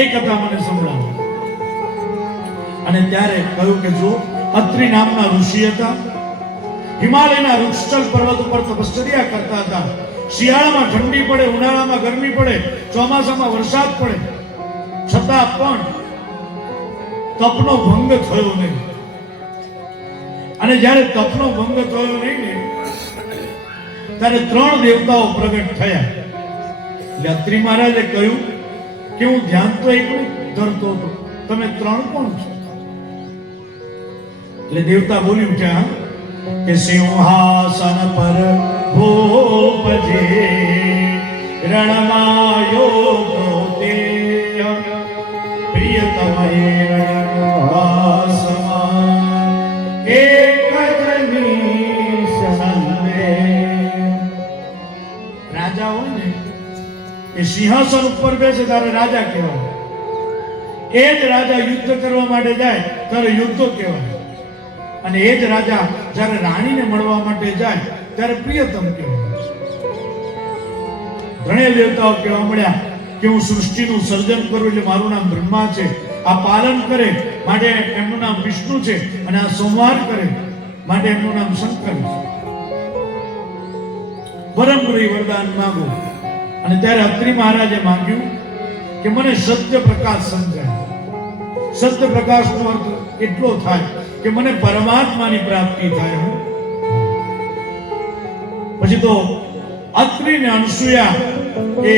એ કથા મને સંભળાવો. અને ત્યારે કહ્યું કે જો અત્રિ નામના ઋષિ હતા, હિમાલયના વૃક્ષચલ પર્વત ઉપર તપશ્ચર્યા કરતા હતા. શિયાળામાં ઠંડી પડે, ઉનાળામાં ગરમી પડે, ચોમાસામાં વરસાદ પડે, છતાં પણ તપનો ભંગ થયો નહીં. અને જ્યારે તપનો ભંગ થયો નહીં ને ત્યારે 3 દેવતાઓ પ્રગટ થયા. એટલે અત્રિ મહારાજે કહ્યું કે હું ધ્યાન તો એકલું ધરતો હતો, તમે 3 કોણ છો? એટલે દેવતા બોલી ઉઠ્યા કે સિંહાસન પર ભોપજે રણમાયો તે પ્રિયતમય રણવાસમાં એક જની સંગે. રાજા હોય ને એ સિંહાસન ઉપર બેસે ત્યારે રાજા કહેવાય. એ જ રાજા યુદ્ધ કરવા માટે જાય ત્યારે યુદ્ધ કહેવાય. અને એ જ રાજા જ્યારે રાણીને મળવા માટે જાય ત્યારે પ્રિયતમ કહેવાય. ઘણા દેવતાઓ કહેવા મળ્યા કે હું સૃષ્ટિનું સર્જન કરું એટલે મારું નામ બ્રહ્મા છે, આ પાલન કરે માટે એમનું નામ વિષ્ણુ છે, અને આ સંહાર કરે માટે એમનું નામ શંકર છે. પરમગુરુ વરદાન માંગો. અને ત્યારે અત્રિ મહારાજે માંગ્યું કે મને સત્ય પ્રકાશ સમજાય. સત્ય પ્રકાશનો અર્થ એટલો થાય કે મને પરમાત્માની પ્રાપ્તિ થાય. પછી તો અત્રિ ને અનસૂયા એ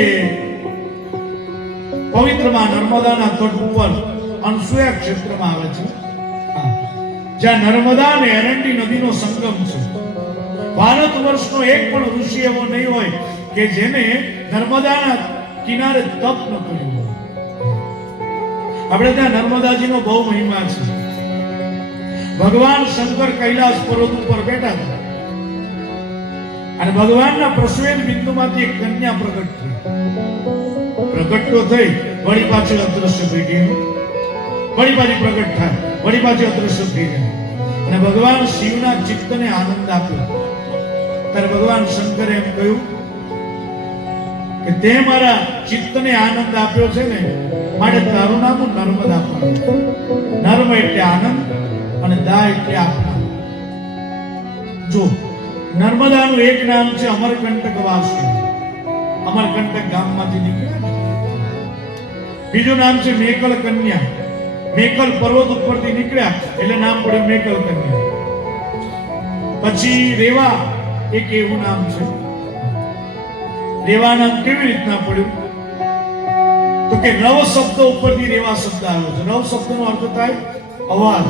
પવિત્રમાં નર્મદાના તટ ઉપર અનસૂયા ક્ષેત્રમાં આવે છે, જ્યાં નર્મદા અને એરંડી નદીનો સંગમ છે. ભારત વર્ષનો એક પણ ઋષિ એવો નહીં હોય કે જેને નર્મદાના કિનારે તપ ન કર્યું હોય. આપણે ત્યાં નર્મદાજીનો બહુ મહિમા છે. ભગવાન શંકર કૈલાસ પર્વત ઉપર બેઠા હતા અને ભગવાનના પ્રશ્વેદ બિંદુમાંથી એક કન્યા પ્રગટ થઈ. પ્રગટ તો થઈ, વળી પાછી અદૃશ્ય થઈ ગઈ. વળી પાછી પ્રગટ થાય, વળી પાછી અદૃશ્ય થઈ જાય. અને ભગવાન શિવના ચિત્તને આનંદ આપ્યો. ત્યારે ભગવાન શંકરે એમ કહ્યું કે તે મારા ચિત્તને આનંદ આપ્યો છે ને, માટે તારું નામ હું નર્મદા પાડું. નર્મ એટલે આનંદ અને દા એટલે આપના. જો નર્મદાનું એક નામ છે અમરકંટક વાસી, અમરકંટક ગામમાંથી નીકળ્યા. બીજું નામ છે મેકલ કન્યા, મેકલ પર્વત ઉપરથી નીકળ્યા એટલે નામ પડ્યું મેકલ કન્યા. પછી રેવા એક એવું નામ છે. રેવા નામ કેવી રીતના પડ્યું? તો કે રવ શબ્દ ઉપરથી રેવા શબ્દ આવ્યો છે. રવ શબ્દનો અર્થ થાય અવાજ.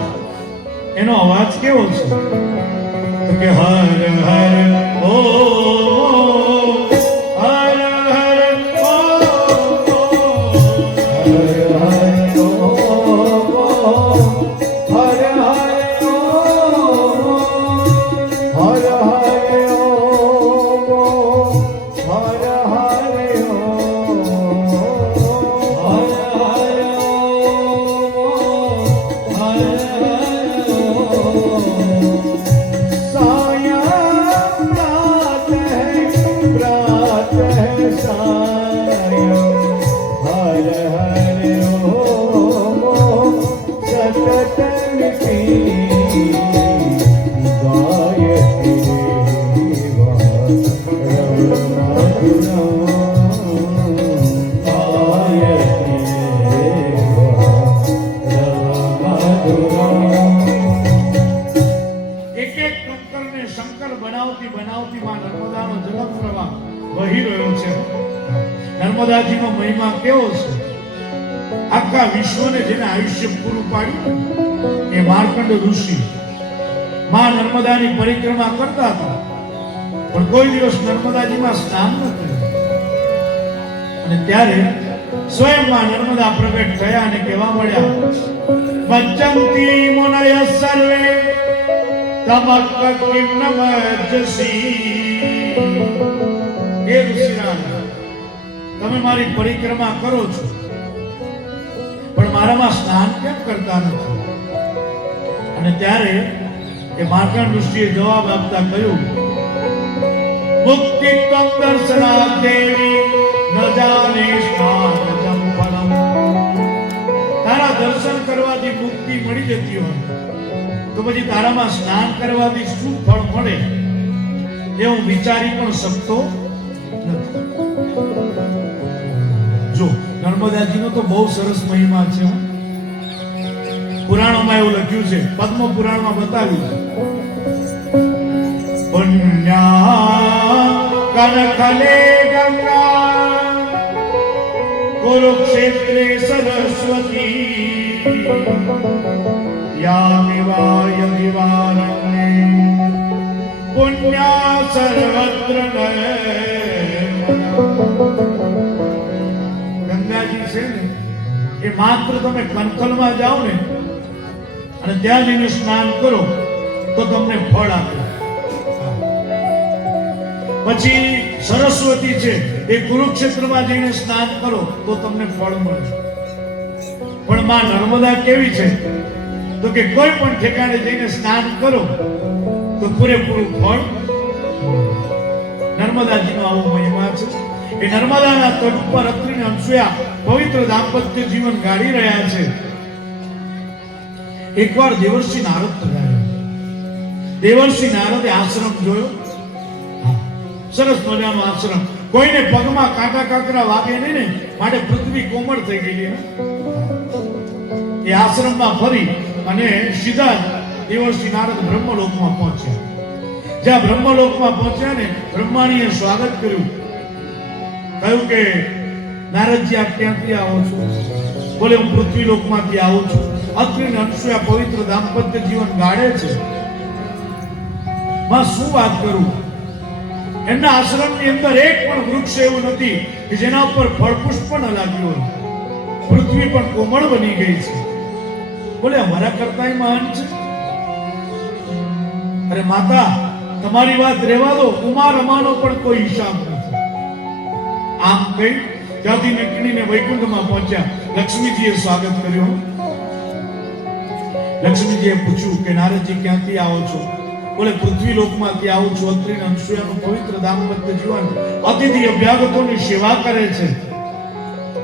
એનો અવાજ કેવો છે? તો કે હર હર ઓ હર હર ઓ હર હર ઓ હર હર ઓ હર નર્મદાજીનો મહિમા કેવો છે? આખા વિશ્વને જેને આયુષ્ય પૂરું પાડ્યું એ માર્કંડ ઋષિ માં નર્મદાની પરિક્રમા કરતા હતા. પણ કોઈ દિવસ નર્મદાજીમાં સ્નાન ન કર્યું. અને ત્યારે સ્વયં માં નર્મદા પ્રગટ થયા અને કહેવા મળ્યા, વચ્ચંતી મુનય સર્વે તમક કિમ નમજસી. હે ઋષિરાજ, તમે મારી પરિક્રમા કરો છો, પણ મારામાં સ્નાન કેમ કરતા નથી? અને ત્યારે એ માર્કંડ ઋષિએ જવાબ આપતા કહ્યું, મુક્તિ ત્વં દર્શનાદ દેવી ન જાને સ્નાનજં ફલમ. તારા દર્શન કરવાથી મુક્તિ મળી જતી હોય તો પછી તારામાં સ્નાન કરવાથી શું ફળ મળે એ હું વિચારી પણ શકતો નથી. જો નર્મદાજીનો તો બહુ સરસ મહિમા છે. પુરાણોમાં એવું લખ્યું છે, પદ્મ પુરાણમાં બતાવ્યું છે, પુણ્યા કનકલે ગંગા કુરુક્ષેત્રે સરસ્વતી યા વિવાય વિવારણે પુણ્યા સર્વત્ર ગંગાજી છે ને એ માત્ર તમે કંથલમાં જાઓ ને અને ત્યાં જઈને સ્નાન કરો તો તમને ફળ આપે. પછી સરસ્વતી છે એ કુરુક્ષેત્રમાં જઈને સ્નાન કરો તો તમને ફળ મળે. પણ માં નર્મદા કેવી છે તો કે કોઈ પણ ઠેકાણે જઈને સ્નાન કરો તો પૂરેપૂરું ફળ. નર્મદાજીનો આવો મહિમા છે. એ નર્મદાના તટ પર અત્રિ અને અનસૂયા પવિત્ર દાંપત્ય જીવન ગાળી રહ્યા છે. એકવાર દેવર્ષિ નારદ પધાર્યા. દેવર્ષિ નારદે આશ્રમ જોયો. સરસ મજાનો આશ્રમ, કોઈને પગમાં કાંટા કાંકરા વાગે નહીં ને માટે પૃથ્વી કોમળ થઈ ગયેલી. એ આશ્રમમાં ફરી અને સીધા દેવર્ષિ નારદ બ્રહ્મલોકમાં પહોંચ્યા. જ્યાં બ્રહ્મલોકમાં પહોંચ્યા ને બ્રહ્માણીએ સ્વાગત કર્યું. કહ્યું કે નારદજી આપ ક્યાંથી આવો છો? બોલે હું પૃથ્વી લોકમાંથી આવું છું. અત્રિ અને અનસૂયા પવિત્ર દાંપત્ય જીવન ગાળે છે. માં શું વાત કરું, એમના આશ્રમની અંદર એક પણ વૃક્ષ એવું નથી કે જેના ઉપર ફળ પુષ્પ ન લાગ્યું હોય. પૃથ્વી પણ કોમળ બની ગઈ છે. બોલે અમારા કરતાંય મહાન છે. અરે માતા, તમારી વાત રહેવા દો, ઉમા રમાનો પણ કોઈ હિસાબ નથી. આમ કહી ત્યાંથી નીકળીને વૈકુંઠમાં પહોંચ્યા. લક્ષ્મીજીએ સ્વાગત કર્યું. લક્ષ્મીજીએ પૂછ્યું કે નારદજી ક્યાંથી આવો છો? બોલે પૃથ્વી લોકમાંથી આવું છું. અત્રિ અને અનસૂયાનું પવિત્ર દાંપત્ય જીવન અતિથિ અભ્યાગતોની સેવા કરે છે.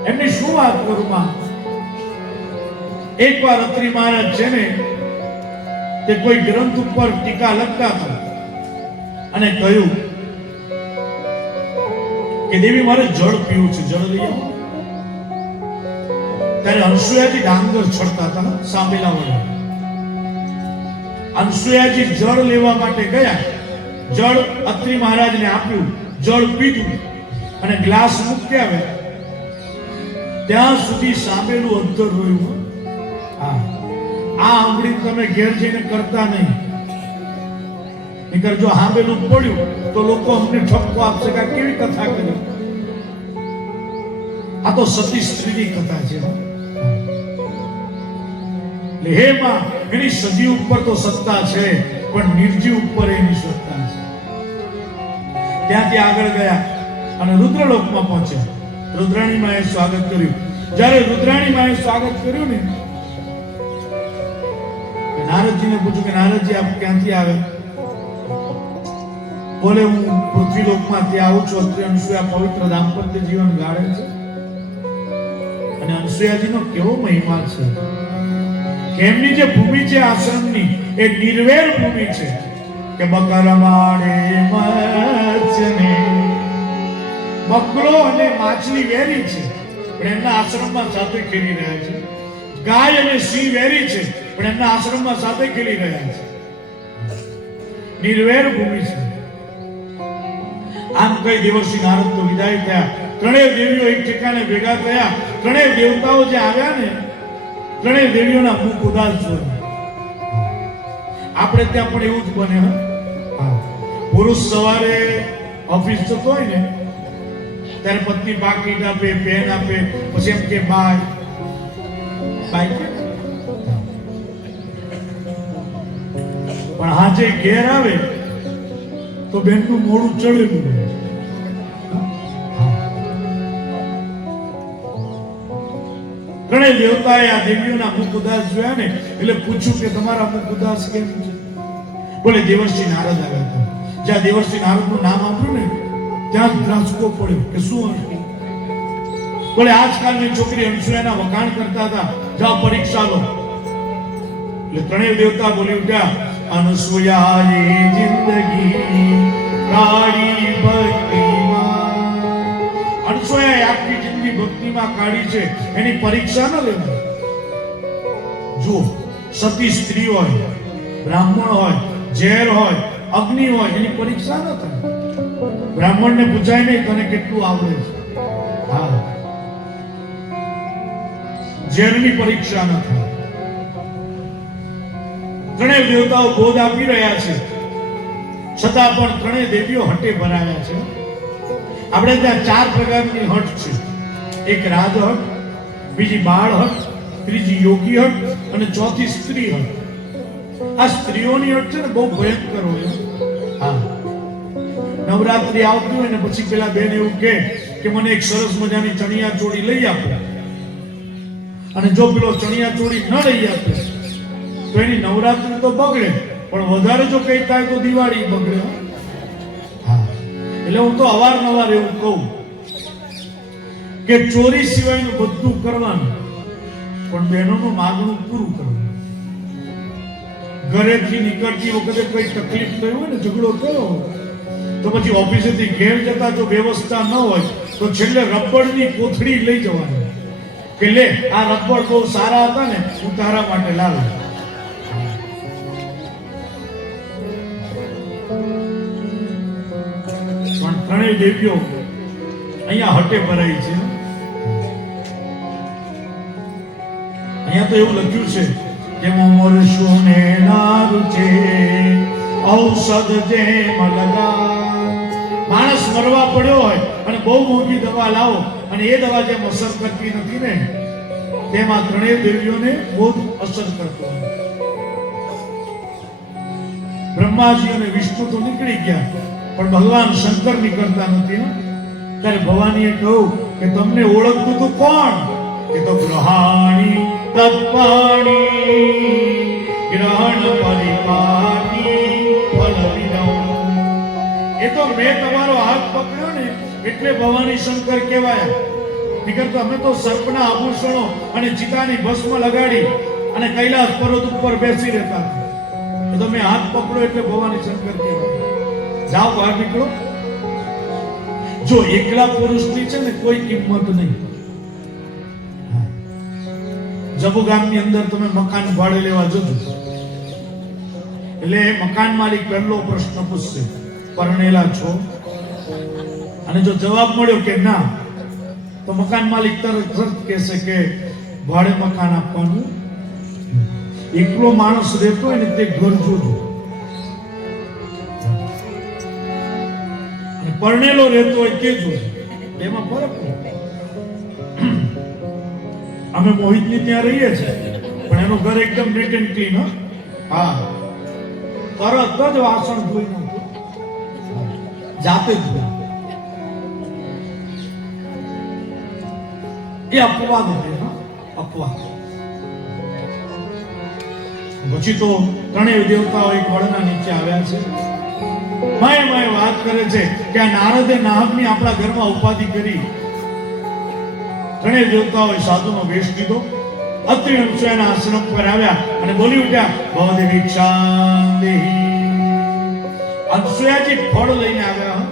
એમની શું વાત કરું માં? એકવાર અત્રિ મહારાજ છે ને તે કોઈ ગ્રંથ ઉપર ટીકા લખતા હતા અને કહ્યું કે દેવી મારે જળ પીવું છે, જળ લઈ આવો. ત્યારે અનસૂયાજી ડાંગર છડતા હતા સાંભેલા વડે. અનસૂયાજી જળ લેવા માટે ગયા. જળ અત્રિ મહારાજને આપ્યું. જળ પીધું અને ગ્લાસ મૂકી આવ્યા. ત્યાં સુધી સાંભેલું અંતર રહ્યું. આ આંગળી તમે ઘેર જઈને કરતા નહીં. નહીંતર જો સાંભેલું પડ્યું તો લોકો અમને ઠપકો આપશે કે કેવી કથા કરી. આ તો સતી સ્ત્રીની કથા છે. હે માં, એની સજી ઉપર તો સત્તા છે પણ નિર્જીવ ઉપર એની સત્તા છે. ત્યાંથી આગળ ગયા અને રુદ્રલોકમાં પહોંચ્યા. રુદ્રાણી માએ સ્વાગત કર્યું. જ્યારે રુદ્રાણી માએ સ્વાગત કર્યું ને, નારદજીને પૂછ્યું કે નારદજી આપ ક્યાંથી આવે? બોલે હું પૃથ્વી લોકમાંથી આવું છું. અત્રિ અનસૂયા પવિત્ર દાંપત્ય જીવન ગાળે છે. અને અનસૂયાજીનો કેવો મહિમા છે કે એમની જે ભૂમિ છે આશ્રમની એ નિર્વેર ભૂમિ છે કે બકરમાળે મત્સ્યને બકરો અને માછલી વેરી છે પણ એમના આશ્રમમાં સાથે ખેલી રહ્યા છે. ગાય અને સિંહ વેરી છે પણ એમના આશ્રમમાં સાથે ખેલી રહ્યા છે. નિર્વેર ભૂમિ છે. આમ કઈ દેવર્ષિ નારદ તો વિદાય થયા. ત્રણેય દેવીઓ એક ઠેકાણે ભેગા થયા. ત્રણેય દેવતાઓ જે આવ્યા ને, ત્રણેય દેવીઓના મુખ ઉદાસ જોયા. આપણે ત્યાં પણ એવું જ બને. પુરુષ સવારે ઓફિસ જતો હોય ને ત્યારે પત્ની પાકીટ આપે, પેન આપે, પછી એમ કે બાય બાય. પણ આજે ઘેર આવે તો બેનનું મોડું ચડેલું હોય. ઘણા દેવતાએ આ દેવીઓના મુખ ઉદાસ જોયા ને એટલે પૂછ્યું કે તમારા મુખ ઉદાસ કેમ છે? બોલે દેવર્ષિ નારદ આવ્યા હતા. જ્યાં દેવર્ષિ નારદનું નામ આપ્યું ને ત્યાં ધ્રાસકો પડ્યો કે શું હશે? બોલે આજકાલની છોકરી અનસૂયાના વખાણ કરતા હતા, જાઓ પરીક્ષા લો. એટલે ત્રણેય દેવતા બોલી ઉઠ્યા, અનસૂયાએ જિંદગી કાઢી ભક્તિમાં. અનસૂયાએ આખી જિંદગી ભક્તિમાં કાઢી છે, એની પરીક્ષા ન લેવાની. જુઓ, સતી સ્ત્રી હોય, બ્રાહ્મણ હોય, ઝેર હોય, અગ્નિ હોય, એની પરીક્ષા ન થાય. બ્રાહ્મણને પૂછાય નહીં તને કેટલું આવડે છે. હા, ઝેરની પરીક્ષા ન થાય. ત્રણેય દેવતાઓ બોધ આપી રહ્યા છે, છતાં પણ ત્રણેય દેવીઓ હટે ભરાયા છે. આપણે ત્યાં 4 પ્રકારની હટ છે. એક રાજહટ, બીજી બાળ હટ, ત્રીજી યોગી હટ અને ચોથી સ્ત્રી હટ. આ સ્ત્રીઓની હટ છે ને બહુ ભયંકર હોય. હા, નવરાત્રી આવતી હોય ને પછી પેલા બેન એવું કહે કે મને એક સરસ મજાની ચણિયા ચોળી લઈ આપો, અને જો પેલો ચણિયા ચોળી ન લઈ આપે તો એની નવરાત્રી તો બગડે, પણ વધારે જો કઈ થાય તો દિવાળી બગડે. હા, એટલે હું તો અવારનવાર એવું કહું કે ચોરી સિવાયનું બધું કરવાનું, પણ બહેનોનું માગણું પૂરું કરવાનું. ઘરેથી નીકળતી વખતે કોઈ તકલીફ થઈ હોય ને, ઝઘડો થયો તો પછી ઓફિસેથી ઘેર જતા જો વ્યવસ્થા ન હોય તો છેલ્લે રબડની કોથળી લઈ જવાની કે લે આ રબડ બહુ સારા હતા ને, હું તારા માટે લાવું. પણ ત્રણેય દેવીઓ અહીંયા હટે ભરાઈ છે. અહીંયા તો એવું લખ્યું છે કે મોરશુને નારુચે ઔષધ જેમ લગા. માણસ મરવા પડ્યો હોય અને બહુ મોંઘી દવા લાવો અને એ દવા જેમ અસર કરતી નથી ને, તેમાં ત્રણેય દેવીઓને બહુ અસર કરતો હોય. બ્રહ્માજી અને વિષ્ણુ તો નીકળી ગયા, પણ ભગવાન શંકર નીકળતા નથી. ત્યારે ભવાનીએ કહ્યું કે તમને ઓળખતું તો કોણ? કે તો ગ્રહાણી તત્પાણી ગ્રહણ પરિપાટી ફલ વિનૌ. એ તો મેં તમારો હાથ પકડ્યો ને એટલે ભવાની શંકર કહેવાય. નીકળતો અમે તો સર્પના આભૂષણો અને ચિતાની ભસ્મ લગાડી અને કૈલાસ પર્વત ઉપર બેસી રહેતા. એ તો મેં હાથ પકડ્યો એટલે ભવાની શંકર કહેવાય. જાઓ બહાર નીકળો. જો એકલા પુરુષની છે ને કોઈ કિંમત નહીં. જબુ ગામની અંદર તમે મકાન ભાડે લેવા જજો એટલે મકાન માલિક પહેલો પ્રશ્ન પૂછશે, પરણેલા છો? અને જો જવાબ મળ્યો કે ના, તો મકાન માલિક તરત કહેશે કે ભાડે મકાન આપવાનું. એકલો માણસ રહેતો હોય ને તે ઘર જોજો, અને પરણેલો રહેતો હોય તે જોજો. એમાં ફરક નહીં. અમે મોહિતની ત્યાં રહીએ છીએ, પણ એનું ઘર એકદમ નીટ એન્ડ ક્લીન. હા, તરત જ વાસણ ધોઈ નાખો, જાતે જ ધોઈ. એ અપવાદ છે, અપવાદ. પછી તો ત્રણેય દેવતાઓ એક વડના નીચે આવ્યા છે. માય વાત કરે છે કે આ નારદે નાહકની આપણા ઘરમાં ઉપાધિ કરી. ત્રણેય દેવતાઓએ સાધુનો વેશ લીધો, અત્રિ અનસૂયાના આશ્રમ પર આવ્યા અને બોલી ઉઠ્યા, ભવદે ભિક્ષાંદેહી. અનસૂયાજી ફળ લઈને આવ્યા.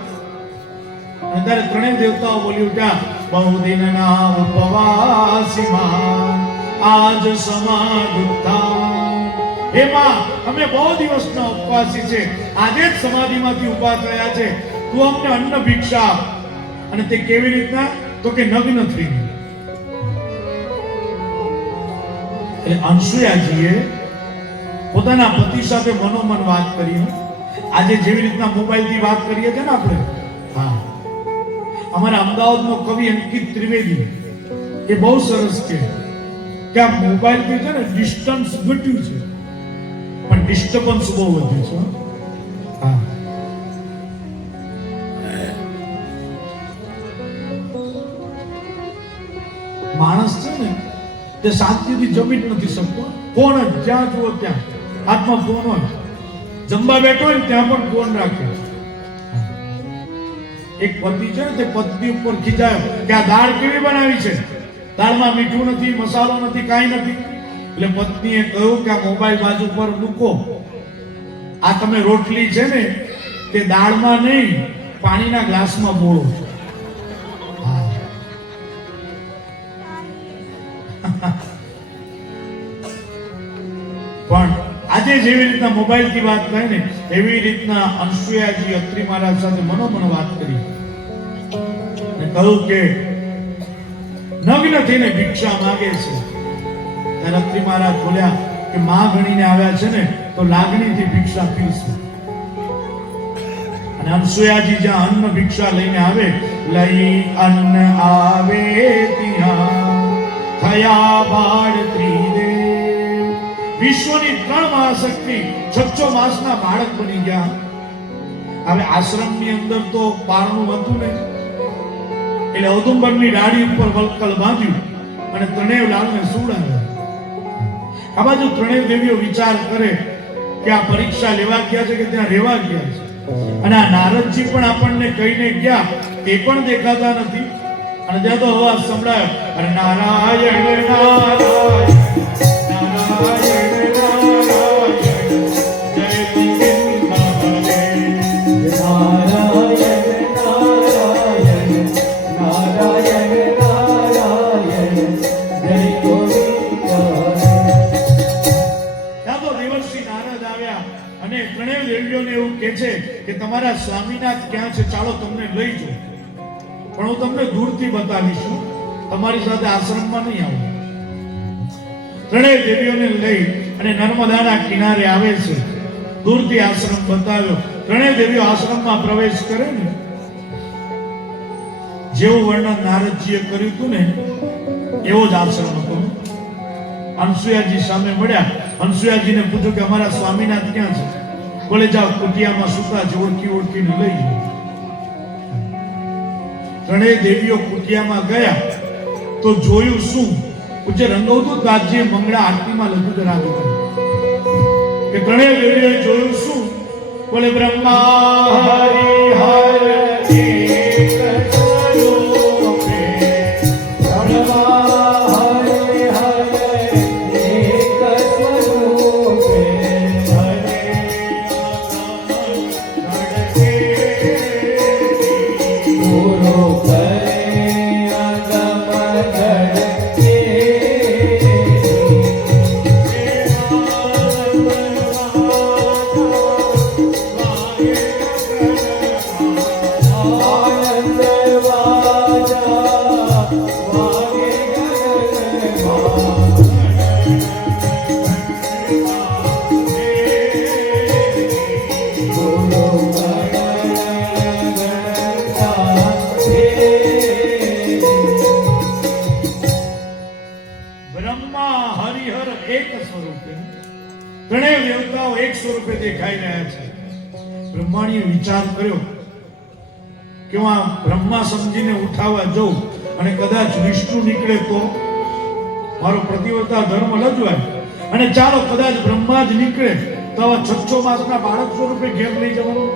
અને ત્યારે ત્રણેય દેવતાઓ બોલી ઉઠ્યા, બહુદિનના ઉપવાસીમાં આજ સમાધિતા. હે માં, અમે બહુ દિવસના ઉપવાસી છે, આજે જ સમાધિમાંથી ઉભા થયા છે, તું અમને અન્ન ભિક્ષા. અને તે કેવી રીતના? તો કે નગ્ન થઈને. અનસૂયાજીએ પોતાના પતિ સાથે મનોમન વાત કરી આજે જેવી રીતના મોબાઈલથી વાત કરીએ છીએ ને આપણે, હા, અમારા અમદાવાદનો કવિ અંકિત ત્રિવેદી એ બહુ સરસ છે કે આ મોબાઈલથી છે ને ડિસ્ટન્સ ઘટ્યું છે પણ ડિસ્ટર્બન્સ બહુ વધ્યું છે. હા, માણસ છે ને તે શાંતિથી જમી જ નથી શકતો. ફોન જ જ્યાં જુઓ ત્યાં હાથમાં ફોન હોય, જમવા બેઠો હોય ત્યાં પણ ફોન રાખે. એક પતિ છે ને તે પત્ની ઉપર ખીજાયો કે આ દાળ કેવી બનાવી છે, દાળમાં મીઠું નથી, મસાલો નથી, કાંઈ નથી. એટલે પત્નીએ કહ્યું કે આ મોબાઈલ બાજુ પર મૂકો, આ તમે રોટલી છે ને તે દાળમાં નહીં પાણીના ગ્લાસમાં બોળો છો. પણ આજે જેવી રીતના મોબાઈલ થી વાત થાય ને એવી રીતના અનસુયાજી અત્રી મહારાજ સાથે મનોમન વાત કરી અને કહ્યું કે નગ્ન થઈને ભિક્ષા માંગે છે. ત્યારે અત્રી મહારાજ બોલ્યા કે માં ગણીને આવ્યા છે ને તો લાગણીથી ભિક્ષા પીરશે. અને અનસુયાજી જ્યાં અન્ન ભિક્ષા લઈને આવે, લઈ અન્ન આવે ત્યાં થયા બાળ ત્રિદેવ. વિશ્વની 3 મહાશક્તિ 6 માસના બાળક બની ગયા. હવે આશ્રમની અંદર તો પારણું હતું ને, એટલે ઔદુંબરની ડાળી ઉપર વલકલ બાંધ્યું અને ત્રણેવલાલને સુવડાવ્યા. આ બાજુ ત્રણેવ દેવીઓ વિચાર કરે કે આ પરીક્ષા લેવા ગયા છે કે ત્યાં રહેવા ગયા છે. અને આ નારદજી પણ આપણને કહીને ગયા તે પણ દેખાતા નથી. અને ત્યાં તો અવાજ સંભળાયો, અરે નારાયણ નારાયણ નારાયણ નારાયણ જય ગોવિંદ હરે. નારાયણ નારાયણ નારાયણ નારાયણ જય ગોવિંદ હરે. ત્યાં તો દેવર્ષિ નારદ આવ્યા અને ત્રણેય દેવીઓને એવું કહે છે કે તમારા સ્વામીનાથ ક્યાં છે, ચાલો તમને લઈ જાઓ. પણ હું તમને દૂરથી બતાવીશું, તમારી સાથે આશ્રમમાં નહીં આવું. ત્રણેય દેવીઓને લઈ અને નર્મદાના કિનારે આવે છે. દૂરથી આશ્રમ બતાવ્યો. ત્રણેય દેવીઓ આશ્રમમાં પ્રવેશ કરે ને, જેવું વર્ણન નારદજીએ કર્યું હતું ને એવો જ આશ્રમ હતો. અનસુયાજી સામે મળ્યા. અનસુયાજીને પૂછ્યું કે અમારા સ્વામીનાથ ક્યાં છે? બોલે જાઓ કુટિયામાં સુતા છે, ઓળખીને લઈ જાઓ. ત્રણેય દેવીઓ કુટિયામાં ગયા તો જોયું શું? પૂજ્ય રંગવદૂત દાસજીએ મંગળા આરતીમાં લખ્યું છે રાજુ કે ત્રણેય દેવીઓએ જોયું શું? બોલે બ્રહ્મા હરિ હર એક સ્વરૂપે, બ્રહ્મા હરિ હર એક સ્વરૂપે, ગુરુ કરે અગમ જડકે. આનંદ વાજા વાગે ગુરુ બ્રહ્મા હરિહર એક સ્વરૂપે. ત્રણેય દેવતાઓ એક સ્વરૂપે દેખાઈ રહ્યા છે. બ્રહ્માણીએ વિચાર કર્યો કે હું આ બ્રહ્મા સમજીને ઉઠાવવા જઉં અને કદાચ વિષ્ણુ નીકળે તો મારો પ્રતિવર્તા ધર્મ લજવાય, અને ચાલો કદાચ બ્રહ્મા જ નીકળે તો આવા 6 માસના બાળક સ્વરૂપે ઘેર લઈ જવાનું.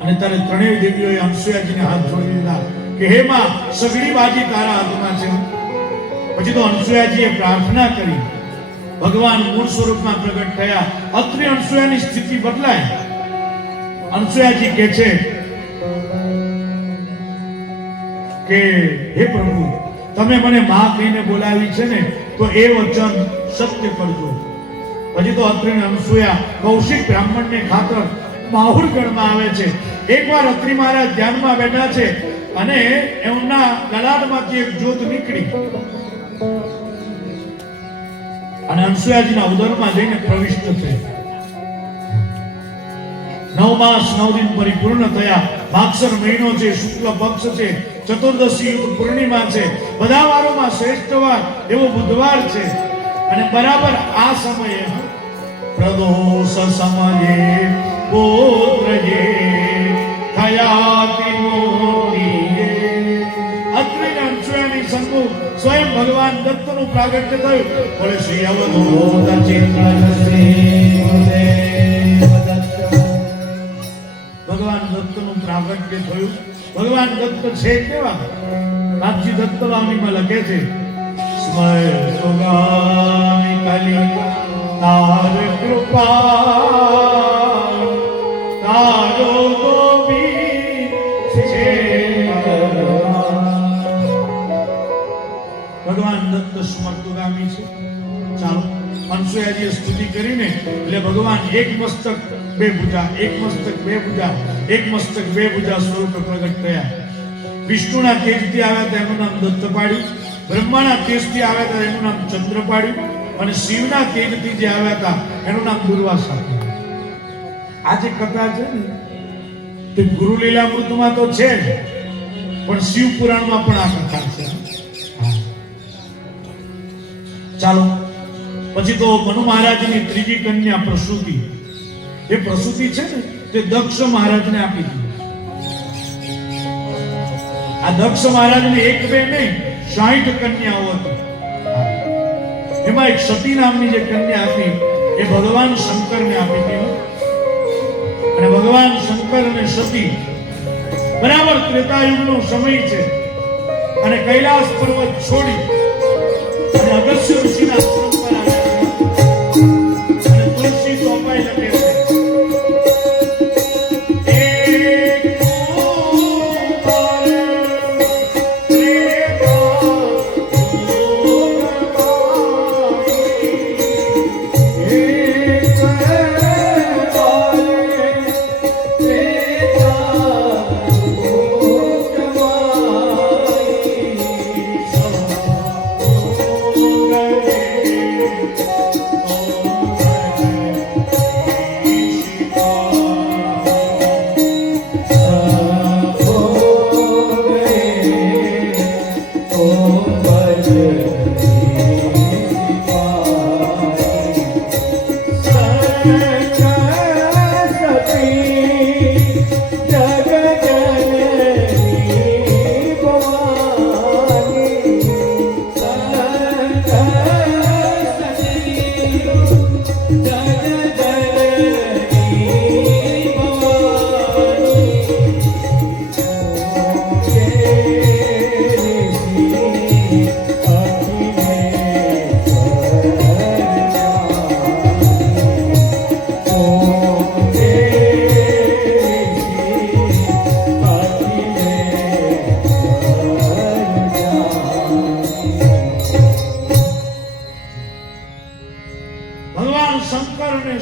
અને ત્યારે ત્રણેય દેવીઓએ અનસુયાજીને હાથ જોડી દીધા કે હે માં, સગડી બાજી તારા હાથમાં છે. પછી તો અનસુયાજીએ પ્રાર્થના કરી, ભગવાન મૂળ સ્વરૂપમાં પ્રગટ થયા. અત્રે અનસુયાની સ્થિતિ બદલાય. અનસુયાજી કહે છે કે હે પ્રભુ, તમે મને માં કહીને બોલાવી છે ને તો એ વચન સત્ય કરજો. પછી તો અત્રે અનસુયા કૌશિક બ્રાહ્મણને ખાતર માહુર ગણમાં આવે છે. એકવાર અત્રી મહારાજ ધ્યાનમાં બેઠા છે અને એમના લલાટમાંથી એક જ્યોત નીકળી અને અનસુયાજીના ઉદરમાં જઈને પ્રવિષ્ટ થઈ. 9 માસ 9 દિન પરિપૂર્ણ થયા. માગસર મહિનો છે, શુક્લ પક્ષ છે, ચતુર્દશી યુગ પૂર્ણિમા છે, બધા વારોમાં શ્રેષ્ઠ વાર એવો બુધવાર છે. અને બરાબર આ સમયે પ્રદોષ સમયે ગોત્રયે થયાતિ મોદીએ અત્રિ અંશુયાની સન્મુખ સ્વયં ભગવાન દત્તનું પ્રાગટ્ય થયું. બોલે શ્રી અવધૂત ચિંતન શ્રી ગુરુદેવ દત્ત. ભગવાન દત્તનું પ્રાગટ્ય થયું. ભગવાન દત્ત છે કેવા? નાથજી દત્તવાણીમાં લખે છે, સ્મય સુગામી કલી તાર કૃપા તારો ગોબી છે. ભગવાન દત્ત સ્મર્તુગામી છે. ચાલો, અનસુયાજીએ સ્તુતિ કરીને એટલે ભગવાન એક મસ્તક બે ભુજા, એક મસ્તક બે ભુજા, એક મસ્તક બે ભુજા સ્વરૂપે પ્રગટ થયા. વિષ્ણુના તેજથી આવ્યા હતા એનું નામ દત્ત પાડ્યું, બ્રહ્માના તેજથી આવ્યા હતા એનું નામ ચંદ્ર પાડ્યું, અને શિવના તેજથી જે આવ્યા હતા એનું નામ દુર્વાસા. આ જે કથા છે ને તે ગુરુ લીલામૃતમાં તો છે જ, પણ શિવ પુરાણમાં પણ આ કથા છે. ચાલો, પછી તો મનુ મહારાજની ત્રીજી કન્યા પ્રસૂતિ. એ પ્રસૂતિ છે ને તે દક્ષ મહારાજને આપી દીધી. આ દક્ષ મહારાજને એક બે નહીં 60 કન્યાઓ હતી. એમાં એક સતી નામની જે કન્યા હતી એ ભગવાન શંકરને આપી દીધી. અને ભગવાન શંકર અને સતી બરાબર ત્રેતાયુગનો સમય છે, અને કૈલાસ પર્વત છોડી અને અગસ્ત્ય ઋષિના આશ્રમ પર આવ્યા. અને તુલસી ચોપાઈ લખે છે,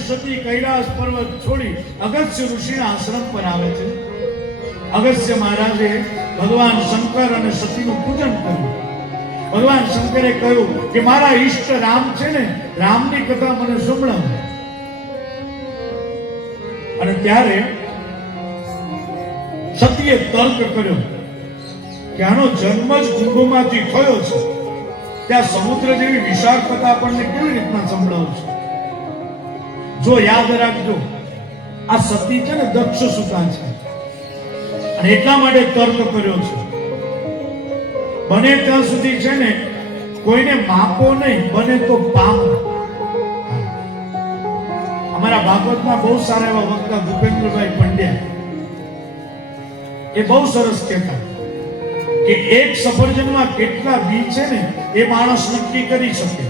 સતી કૈલાસ પર્વત છોડી અગસ્ત્ય ઋષિના આશ્રમ પર આવે છે. અગસ્ત્ય મહારાજે ભગવાન શંકર અને સતીનું પૂજન કર્યું. ભગવાન શંકરે કહ્યું કે મારા ઈષ્ટ રામ છે ને, રામની કથા મને સંભળાવો. અને ત્યારે સતીએ તર્ક કર્યો કે આનો જન્મ જ કુંભમાંથી થયો છે, ત્યાં સમુદ્ર જેવી વિશાળ કથા આપણને કેવી રીતના સંભળાવશે? જો યાદ રાખજો, આ સતી છે ને દક્ષ સુતા છે, અને એટલા માટે તર્ક કર્યો છે. બને ત્યાં સુધી છે ને કોઈને માપો નહીં, બને તો પામો. અમારા ભાગવતના બહુ સારા એવા વક્તા ભૂપેન્દ્રભાઈ પંડ્યા એ બહુ સરસ કહેતા કે એક સફરજનમાં કેટલા બી છે ને એ માણસ નક્કી કરી શકે,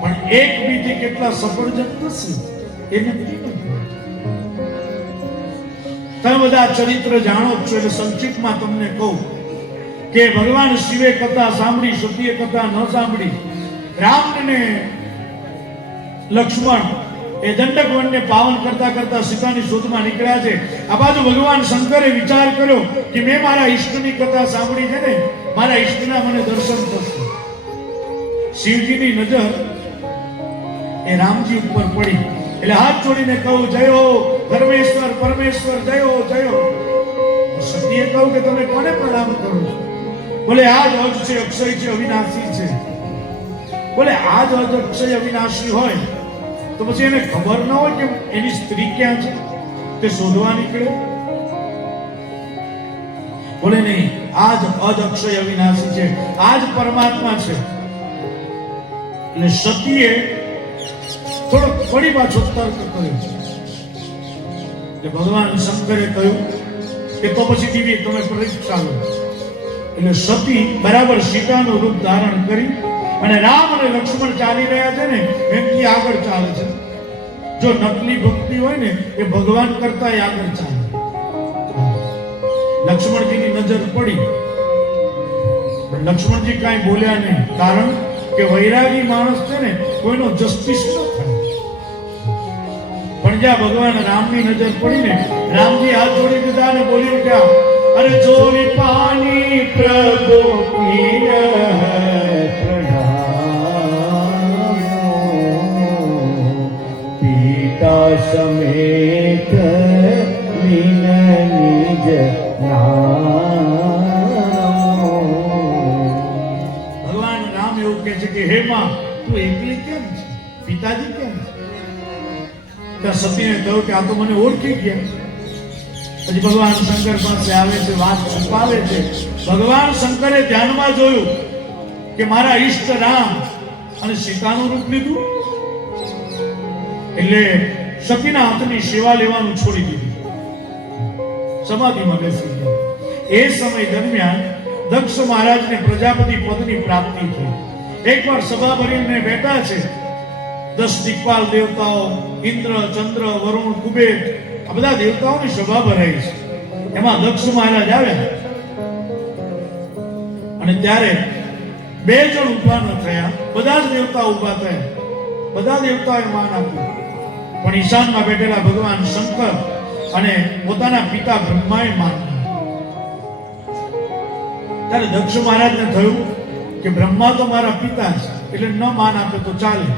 પણ એક બીથી કેટલા સફરજન થશે એ નક્કી ન થાય. તમે બધા ચરિત્ર જાણો છો એટલે સંક્ષિપ્તમાં તમને કહું કે ભગવાન શિવે કથા સાંભળી, સતીએ કથા ન સાંભળી. રામ ને લક્ષ્મણ એ દંડક વનને પાવન કરતા કરતા સીતાની શોધમાં નીકળ્યા છે. આ બાજુ ભગવાન શંકરે વિચાર કર્યો કે મેં મારા ઈષ્ટની કથા સાંભળી છે ને, મારા ઈષ્ટના મને દર્શન થશે. શિવજીની નજર એ રામજી ઉપર પડી એટલે હાથ જોડીને કહું, જય હો ધર્મેશ્વર પરમેશ્વર જયો જયો. સતીએ કહ્યું કે તમે કોને પ્રણામ કરો છો? બોલે આ જ અજ છે, અક્ષય છે, અવિનાશી છે. બોલે આ જ અજ અક્ષય અવિનાશી હોય તો પછી એને ખબર ન હોય કે એની સ્ત્રી ક્યાં છે? તે શોધવા નીકળે? બોલે નહીં, આ જ અજ અક્ષય અવિનાશી છે, આ જ પરમાત્મા છે. એટલે સતીએ થોડો ફરી પાછો તર્ક કર્યો. એટલે ભગવાન શંકરે કહ્યું કે તો પછી દીવી તમે પરીક્ષા લો. એટલે સતી બરાબર સીતાનું રૂપ ધારણ કરી અને રામ અને લક્ષ્મણ ચાલી રહ્યા છે ને એમથી આગળ ચાલે છે. જો નકલી ભક્તિ હોય ને એ ભગવાન કરતા આગળ ચાલે. લક્ષ્મણજીની નજર પડી, લક્ષ્મણજી કાંઈ બોલ્યા નહીં, કારણ કે વૈરાગી માણસ છે ને કોઈનો જસ્ટિસ ન થાય. પણ જ્યાં ભગવાન રામની નજર પડી ને, રામજી હાથ જોડી દીધા અને બોલ્યું કે અરે જોરી પાણી પ્રભુ પીન પિતા સમેત મીન નિજ ભગવાન રામ એવું કહે છે કે હે માં, તું એકલી કેમ છે? પિતાજી કેમ છે? ત્યાં સતીને કહ્યું કે આ તો મને ઓળખી ગયા. પછી ભગવાન શંકર પાસે આવે છે, વાત છુપાવે છે. ભગવાન શંકરે ધ્યાનમાં જોયું કે મારા ઈષ્ટ રામ અને સીતાનું રૂપ લીધું. એટલે સતીના હાથની સેવા લેવાનું છોડી દીધું, સમાધિમાં બેસી ગયા. એ સમય દરમિયાન દક્ષ મહારાજને પ્રજાપતિ પદની પ્રાપ્તિ થઈ. એકવાર સભા ભરીને બેઠા છે. 10 દિક્પાલ દેવતાઓ, ઇન્દ્ર, ચંદ્ર, વરુણ, કુબેર, આ બધા દેવતાઓની સભા ભરાઈ છે. એમાં દક્ષ મહારાજ આવ્યા અને ત્યારે 2 જણ ઊભા ન થયા, બધા જ દેવતાઓ ઊભા થયા. બધા દેવતાઓએ માન આપ્યું, પણ ઈશાનમાં બેઠેલા ભગવાન શંકર અને પોતાના પિતા બ્રહ્માએ માન આપ્યું. ત્યારે દક્ષ મહારાજને થયું કે બ્રહ્મા તો મારા પિતા છે, એટલે ન માન આપે તો ચાલે,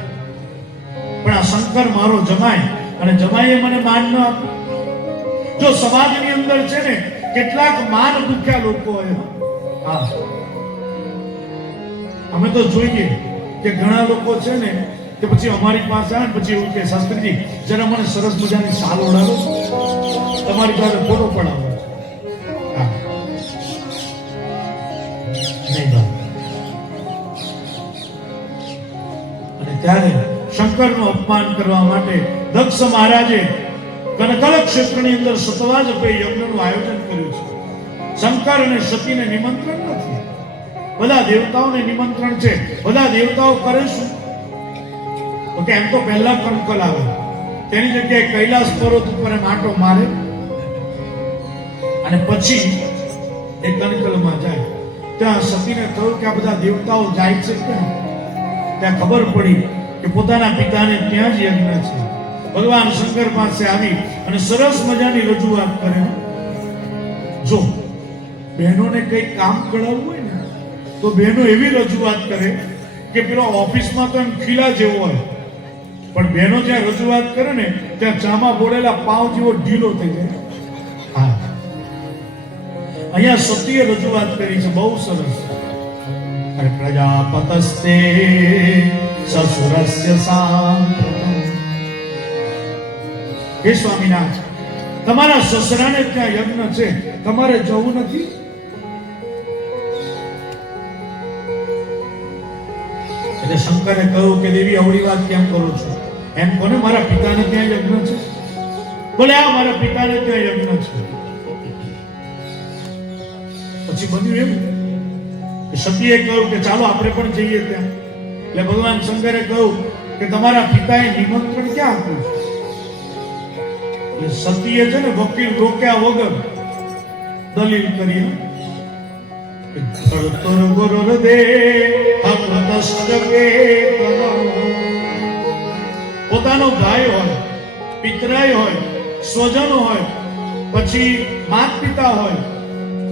પણ આ શંકર મારો જમાય અને જમાઈએ મને માન ન આપ્યું. જો સમાજની અંદર છે ને કેટલાક માન ભૂખ્યા લોકો હોય. હા, અમે તો જોઈએ કે ઘણા લોકો છે ને કે પછી અમારી પાસે આવે પછી એવું કે શાસ્ત્રીજી જરા મને સરસ મજાની શાલ ઓઢાડો, તમારી પાસે ફોટો પડાવો. હા, નહીં બા. અને ત્યારે શંકરનું અપમાન કરવા માટે દક્ષ મહારાજે કનકલ ક્ષેત્રની અંદર સતવાજપે યજ્ઞનું આયોજન કર્યું છે. શંકર અને સતીને નિમંત્રણ નથી, બધા દેવતાઓને નિમંત્રણ છે. બધા દેવતાઓ કરે શું? તો કે એમ તો પહેલા કનકલ આવે, તેની જગ્યાએ કૈલાસ પર્વત ઉપર માટો મારે અને પછી એ કનકલમાં જાય. ત્યાં સતીને કહ્યું કે આ બધા દેવતાઓ જાય છે ક્યાં? ત્યાં ખબર પડી કે પોતાના પિતાને ત્યાં જ યજ્ઞ છે. ભગવાન શંકર પાસે આવી અને સરસ મજાની રજૂઆત કરે. જો બહેનોને કઈ કામ કરાવવું હોય ને તો બહેનો એવી રજૂઆત કરે કે પેલો ઓફિસમાં તો એમ ખીલા જેવો હોય, પણ બહેનો જ્યાં રજૂઆત કરે ને ત્યાં ચામાં બોળેલા પાવ જેવો ઢીલો થઈ જાય. હા, અહીંયા સતીએ રજૂઆત કરી છે, બહુ સરસ. અરે પ્રજાપતસ્તે સસુરસ્ય સાંપ્રતમ. હે સ્વામીનાથ, તમારા સસરાને ત્યાં યજ્ઞ છે, તમારે જવું નથી? એટલે શંકરે કહ્યું કે દેવી અવળી વાત કેમ કરો છો? એમ કોને મારા પિતાને ત્યાં યજ્ઞ છે? બોલે આ મારા પિતાને ત્યાં યજ્ઞ છે. પછી બન્યું એમ કે સતીએ કહ્યું કે ચાલો આપણે પણ જઈએ ત્યાં. એટલે ભગવાન શંકરે કહ્યું કે તમારા પિતાએ નિમંત્રણ ક્યાં આપ્યું? એટલે સતીએ છે ને વકીલ રોક્યા વગર દલીલ કરી. પોતાનો ભાઈ હોય, પિતરાઈ હોય, સ્વજનો હોય, પછી માતા પિતા હોય,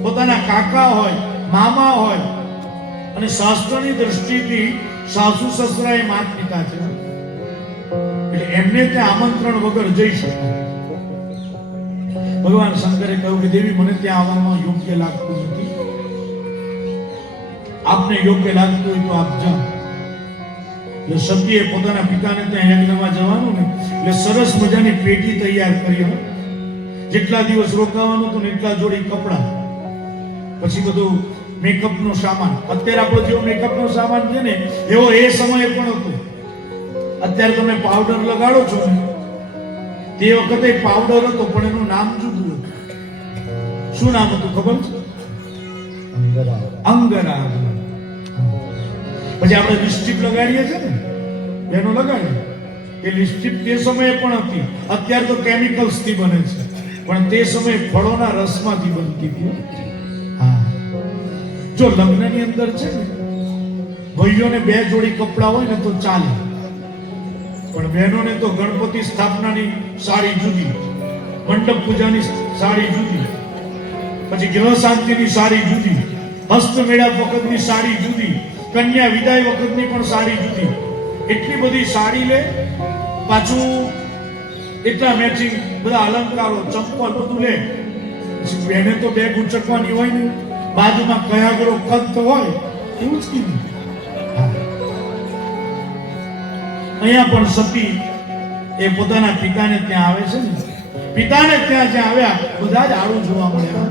પોતાના કાકા હોય, મામા હોય, અને શાસ્ત્રની દ્રષ્ટિથી સાસુ સસરા એ માતા પિતા છે. એટલે એમને ત્યાં આમંત્રણ વગર જઈ શકાય. ભગવાન શંકરે કહ્યું કે દેવી મને ત્યાં આવવામાં યોગ્ય લાગતું નથી, આપને યોગ્ય લાગતું હોય તો આપ જાઓ. એટલે સતીએ પોતાના પિતાને ત્યાં યજ્ઞમાં જવાનું ને એટલે સરસ મજાની પેટી તૈયાર કરી. જેટલા દિવસ રોકાવાનું હતું ને એટલા જોડી કપડા, પછી બધું મેકઅપનો સામાન. અત્યારે આપણો જેવો મેકઅપનો સામાન છે ને એવો એ સમયે પણ હતો. અત્યારે તમે પાવડર લગાડો છો ને, તે વખતે પાવડર હતો પણ એનું નામ જુદું હતું. શું નામ હતું ખબર છે? અંગરા. પછી આપણે લિપસ્ટિક લગાડીએ છીએ ને, એનો લગાડીએ એ લિપસ્ટિક તે સમયે પણ હતી. અત્યારે તો કેમિકલ્સ થી બને છે, પણ તે સમયે ફળોના રસમાંથી બનતી હતી. હા, જો લગ્નની અંદર છે ને ભાઈઓને 2 જોડી કપડા હોય ને તો ચાલે, પણ બહેનોને તો ગણપતિ સ્થાપનાની સાડી જુદી, મંડપ પૂજાની સાડી જુદી, પછી ગ્રહ શાંતિની સાડી જુદી, હસ્તમેળાપ વખતની સાડી જુદી, કન્યા વિદાય વખતની પણ સાડી જુદી. એટલી બધી સાડી લે, પાછું એટલા મેચિંગ બધા અલંકારો, ચંપલ બધું લે. પછી બહેને તો બેગ ઉચકવાની હોય ને, બાજુમાં કયાગરો કંત હોય એવું જ કીધું. અહીંયા પણ સતી એ પોતાના પિતાને ત્યાં આવે છે ને, પિતાને ત્યાં જ્યાં આવ્યા બધા જ આળું જોવા મળ્યા.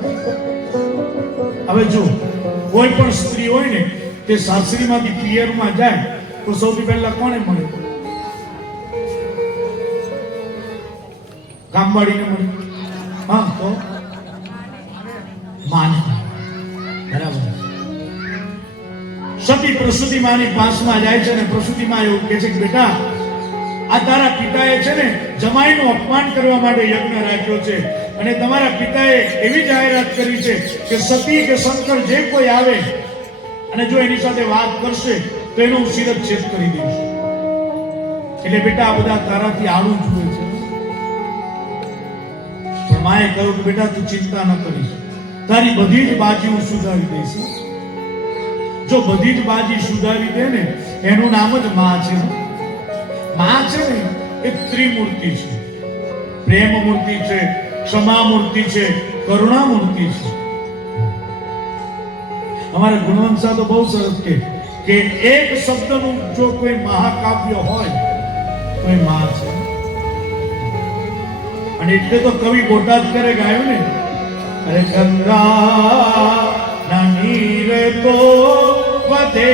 હવે જો કોઈ પણ સ્ત્રી હોય ને તે સાસરીમાંથી પિયરમાં જાય તો સૌથી પહેલા કોને મળે? કામવાળીને મળે. હા, તો માને. બરાબર. સતી પ્રસૂતિ માની પાસમાં જાય છે ને પ્રસૂતિ માં એવું કહે છે કે બેટા, આ તારા પિતાએ છે ને જમાઈનું અપમાન કરવા માટે યજ્ઞ રાખ્યો છે, અને તમારા પિતાએ એવી જાહેરાત કરી છે કે સતી કે શંકર જે કોઈ આવે અને જો એની સાથે વાત કરશે તો એનો હું શિરચ્છેદ કરી દઈશ. એટલે બેટા આ બધા તારાથી આવું જુએ છે. પણ માએ કહ્યું કે બેટા તું ચિંતા ન કરીશ, તારી બધી જ બાજી હું સુધારી દઈશ. જો બધી જ બાજી સુધારી દે ને એનું નામ જ માં છે. માં છે ને એ ત્રિમૂર્તિ છે. પ્રેમ મૂર્તિ છે, ક્ષમા મૂર્તિ છે, કરુણા મૂર્તિ છે. અમારા ગુણવંત સાહેબ તો બહુ સરસ કે એક શબ્દનું જો કોઈ મહાકાવ્ય હોય તો એ માં છે. અને એટલે તો કવિ બોટાદ કરે ગાયું ને, અરે ગંગા ના નીર તો વધે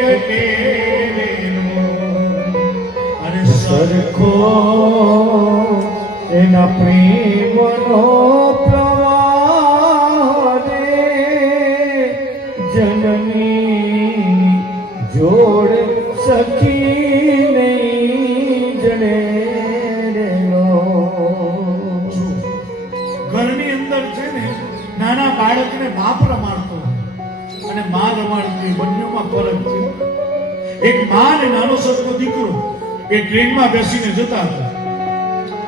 ગટે અને સરખો એના પ્રેમનો પ્રવાહ રે, જનની જોડ સખી નહીં જણે રેલો. ઘરની અંદર છે ને નાના બાળકને બાપ રમાડતો અને માં રમાડતી, બંનેમાં ફરક છે. એક માં ને નાનો સરખો દીકરો એ ટ્રેનમાં બેસીને જતા હતા.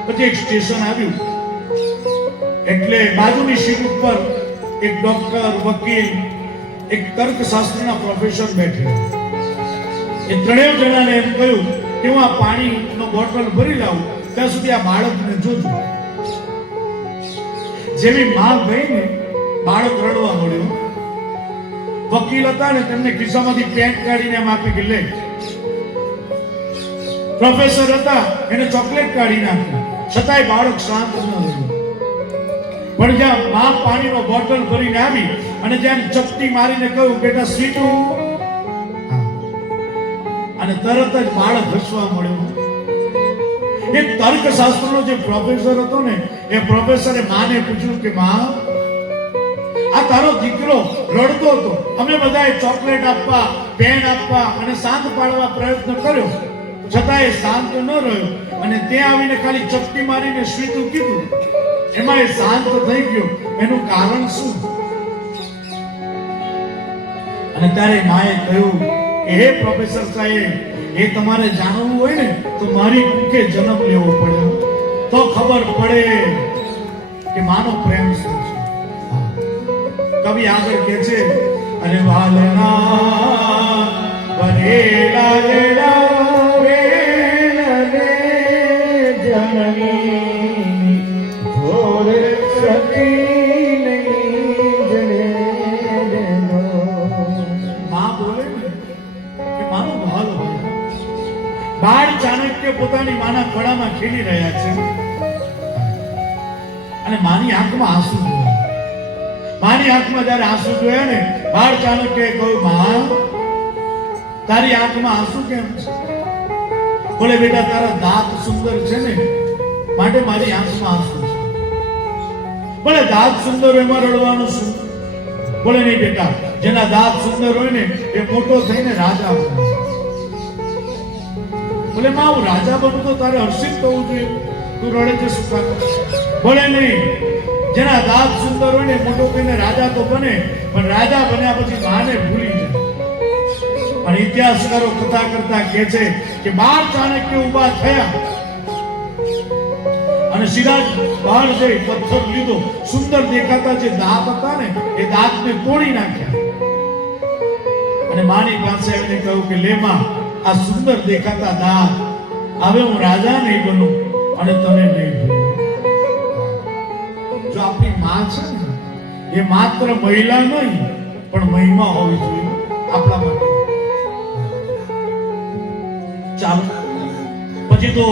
પછી એક સ્ટેશન આવ્યું એટલે બાજુની સીટ ઉપર એક ડોક્ટર, વકીલ, એક તર્કશાસ્ત્રના પ્રોફેસર બેઠેલા. એ ત્રણેય જણાને એમ કહ્યું કે હું આ પાણીનો બોટલ ભરી લાવું, ત્યાં સુધી આ બાળકને જોજો. જેવી માં ગઈ ને બાળક રડવા મળ્યો. વકીલ હતા ને તેમને ખિસ્સામાંથી પેન્ટ કાઢીને એમ આપી કે લે. પ્રોફેસર હતા એને ચોકલેટ કાઢી નાખી, છતાંય બાળક શાંત ન રહ્યું. પણ જ્યાં માં પાણીનો બોટલ ભરીને આવી અને જેમ ચપટી મારીને કહ્યું બેટા સ્વીટું, અને તરત જ બાળક હસવા મળ્યો. એ તર્કશાસ્ત્રનો જે પ્રોફેસર હતો ને એ પ્રોફેસરે માને પૂછ્યું કે માં, આ તારો દીકરો રડતો હતો, અમે બધાએ ચોકલેટ આપવા, પેન આપવા અને શાંત પાડવા પ્રયત્ન કર્યો, છતાં એ શાંત ન રહ્યો, અને ત્યાં આવીને ખાલી ચપટી મારીને સ્વીટું કીધું, એમાં એ શાંત થઈ ગયો. એનું કારણ શું? અને ત્યારે માએ કહ્યું કે હે પ્રોફેસર સાહેબ, એ તમારે જાણવું હોય ને તો મારી કુખે જન્મ લેવો પડે, તો ખબર પડે કે માનો પ્રેમ શું છે. કવિ આગળ કહે છે, અને વાલના બનેલા લેલા વેલ રે જનની જોડ પોતાની માના ખોળામાં ખેલી રહ્યા છે અને માની આંખમાં આંસુ જોયા. માની આંખમાં જ્યારે આંસુ જોયા ને, બાળ ચાણક્યએ કહ્યું, માં તારી આંખમાં આંસુ કેમ છે? બોલે, બેટા તારા દાંત સુંદર છે ને માટે મારી આંખમાં આંસુ છે. બોલે, દાંત સુંદર હોય એમાં રડવાનું શું? બોલે, નહીં બેટા, જેના દાંત સુંદર હોય ને એ મોટો થઈને રાજા બને. બોલે, માં હું રાજા બનું તો તારે હર્ષિત થવું જોઈએ, તું રડે છે શું કામ? બોલે, નહીં, જેના દાંત સુંદર હોય ને મોટો થઈને રાજા તો બને, પણ રાજા બન્યા પછી માને ભૂલી જાય. પણ ઇતિહાસકારો કથા કરતા કહે છે કે 12 ચાણક્ય ઊભા થયા અને સિરાજ બહાર જઈ પથ્થર લીધો, સુંદર દેખાતા જે દાંત હતા ને એ દાંતને તોડી નાખ્યા અને માની પાસે આવીને કહ્યું કે લે માં, આ સુંદર દેખાતા દાંત, હવે હું રાજા નહીં બનું અને તને નહીં ભૂલું. જો આપણી માં છે ને એ માત્ર મહિલા નહીં પણ મહિમા હોવી જોઈએ આપણા માટે. ચાલો, પછી તો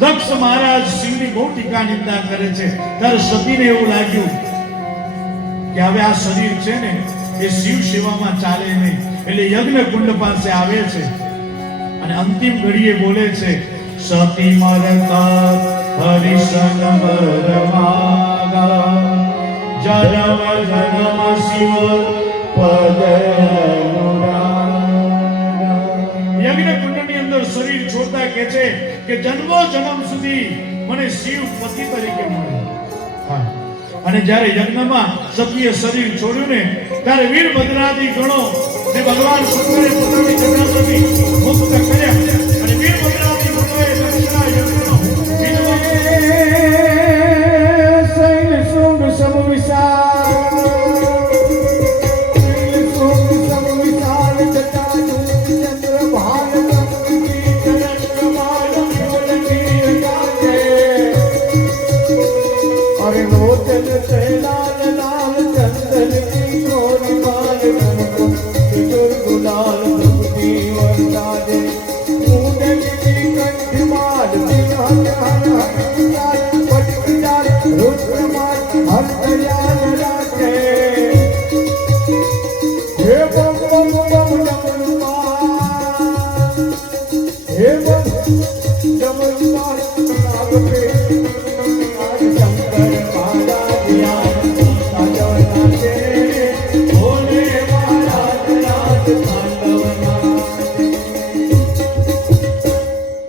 દક્ષ મહારાજ સિંહની બહુ ટીકા નિંદા કરે છે. ત્યારે સતીને એવું લાગ્યું કે હવે આ શરીર છે ને એ શિવ સેવામાં ચાલે નહીં, એટલે યજ્ઞ કુંડ પાસે આવે છે અને અંતિમ ઘડીએ બોલે છે, સતી મરતા હરિશન મરમાગા જન્મ જન્મ શિવ પદ યજ્ઞ કુંડની અંદર શરીર છોડતા કહે છે કે જન્મો જન્મ સુધી મને શિવ પતિ તરીકે મળે. અને જ્યારે યજ્ઞમાં સતીએ શરીર છોડ્યું ને ત્યારે વીરભદ્રાદી ગણો ને ભગવાન શંકરે પોતાની જટામાંથી મુક્ત કર્યા અને વીરભદ્રાદી ગણોએ દક્ષના યજ્ઞનો શૈલ શુંભ સમ વિશાલ, શૈલ શુંભ સમ વિશાલ જટાજૂ ચંદ્રભાલ કંકી ચંદ્રભાલ વિમલકી ગાજે. અરે લોચન તે લાલ લાલ ચંદન કી ગોરી બાલ નમકો કિશોર ગુલાલ પ્રભુજી વરસાદે. મુંડલી કંઠ માલ દિલ હર હર હર પટકદાર રુદ્ર માલ હર દયાલ રાખે. હે બમ બમ બમ ડમરુમાલ, હે બમ ડમરુમાલ નાગ પે આજ શંકર મહારાજ યાર સાજવના છે. ભોલે મહારાજ રાજ તાંડવના.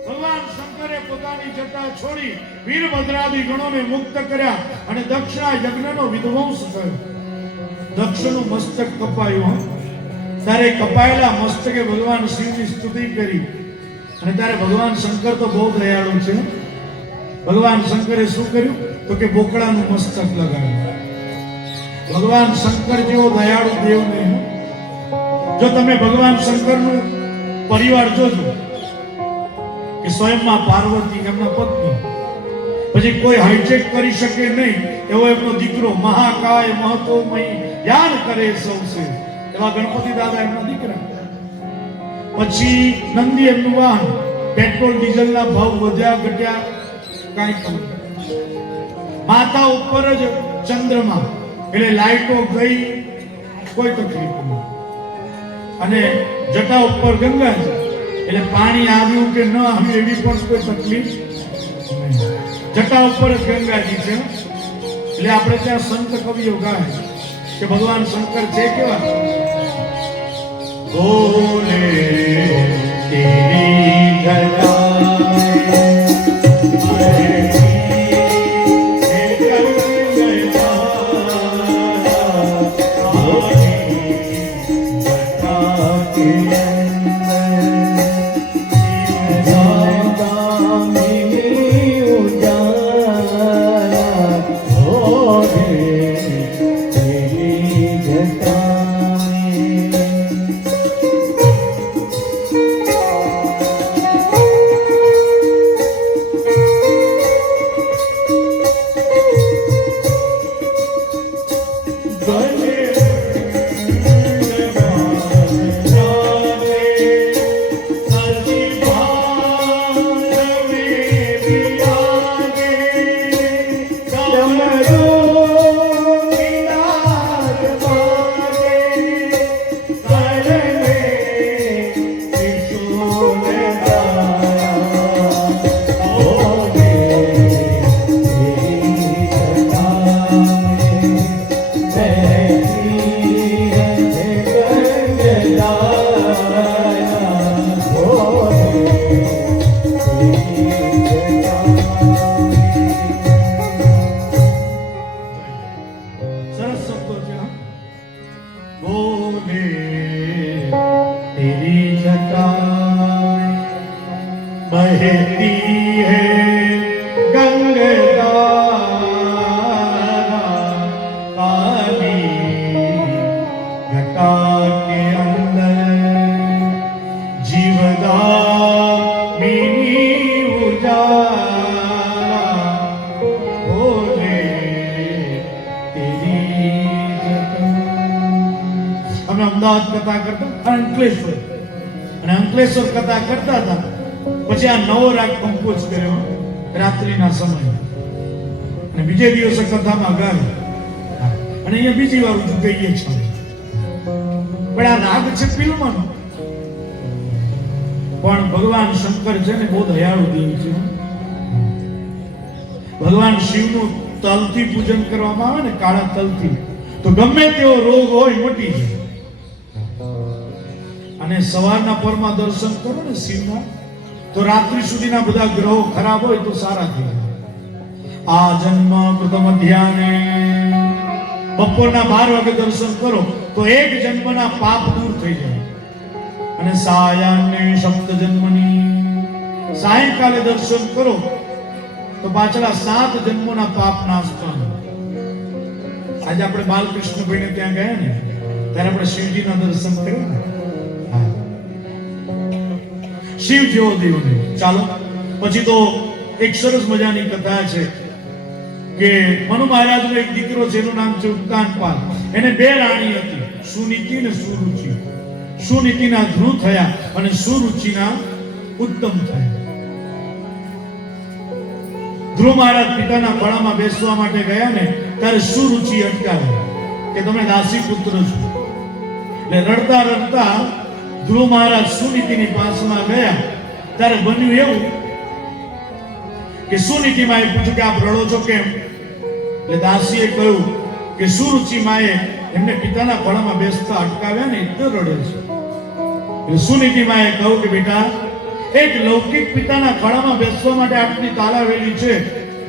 ભગવાન શંકરે પોતાની જટા છોડી વીરભદ્રાદી ગણોને મુક્ત કર્યા અને દક્ષના યજ્ઞનો વિધ્વંસ કર્યો. દક્ષનું મસ્તક કપાયું. ત્યારે કપાયેલા મસ્તકે ભગવાન શિવની સ્તુતિ કરી અને ત્યારે ભગવાન શંકર તો બહુ દયાળુ છે. ભગવાન શંકરે શું કર્યું તો કે બોકડાનું મસ્તક લગાવ્યું. ભગવાન શંકર જેવો દયાળુ દેવ નહીં. જો તમે ભગવાન શંકરનું પરિવાર જોજો કે સ્વયંમાં પાર્વતી એમના પત્ની, પછી કોઈ હાઈચેક કરી શકે નહીં એવો એમનો દીકરો, મહાકાય મહતોમય યાન કરે સૌસે એવા ગણપતિ દાદા એમના દીકરા. પછી નંદી એમનું વાહન. પેટ્રોલ ડીઝલના ભાવ વધ્યા ઘટ્યા કાંઈ ખબર. માતા ઉપર જ ચંદ્રમા એટલે લાઈટો ગઈ કોઈ તકલીફ નહીં. અને જટા ઉપર ગંગાજી એટલે પાણી આવ્યું કે ન આવ્યું એવી પણ કોઈ તકલીફ નહીં. જટા ઉપર જ ગંગાજી છે એટલે આપણે ત્યાં સંત કવિઓ ગાય કે ભગવાન શંકર છે કેવા. બોલે તેરી बोले तेरी जटा बहती है गंगा काली जटा के अंदर जीवदामिनी उजाला बोले तेरी जटा. અમે અમદાવાદ કથા કરતા અંકલેશ્વર અને અંકલેશ્વર કથા કરતા હતા. પછી આ નવો રાગ કંપોઝ કર્યો રાત્રિના સમયે અને બીજે દિવસે કથામાં ગાયો અને અહીંયા બીજી વાર ઉજુ ગઈએ છીએ. પણ આ રાગ છે ફિલ્મનો. પણ ભગવાન શંકર છે ને બહુ દયાળુ દેવ છે. ભગવાન શિવનું તલથી પૂજન કરવામાં આવે ને કાળા તલથી, તો ગમે તેવો રોગ હોય મટી જાય. અને સવારના પરમાં દર્શન કરો ને શિવના, તો રાત્રિ સુધીના બધા ગ્રહો ખરાબ હોય તો સારા થઈ જાય. આ જન્મ પ્રથમ ધ્યાને બપોરના 12 વાગે દર્શન કરો તો એક જન્મના પાપ દૂર થઈ જાય. અને સાયાને સપ્ત જન્મની સાયંકાલે દર્શન કરો તો પાછલા 7 જન્મોના પાપ નાશ પામે. આજે આપણે બાલકૃષ્ણભાઈને ત્યાં ગયા ને ત્યારે આપણે શિવજીના દર્શન કર્યા ને. શિવ જેવો દેવ નહીં. ચાલો પછી તો એક સરસ મજાની કથા છે કે મનુ મહારાજનો એક દીકરો છે, એનું નામ છે ઉત્તાનપાલ. એને 2 રાણી હતી, સુનીતિ ને સુરુચિ. સુનીતિના ધ્રુવ થયા અને સુરુચિના ઉત્તમ થયા. ધ્રુવ મહારાજ પિતાના ખોળામાં બેસવા માટે ગયા ને ત્યારે સુરુચિ અટકાવે કે તમે દાસી પુત્ર છો. એટલે રડતા રડતા ધ્રુવ મહારાજ સુનીતિની પાસમાં ગયા ત્યારે બન્યું એવું કે સુનીતિ માએ પૂછ્યું કે આપ રડો છો કેમ? એટલે દાસીએ કહ્યું કે સુરુચિ માએ એમને પિતાના ખોળામાં બેસતા અટકાવ્યા ને એટલે રડે છે. એટલે સુનીતિ માએ કહ્યું કે બેટા, એક લૌકિક પિતાના ખોળામાં બેસવા માટે આટલી તાલાવેલી છે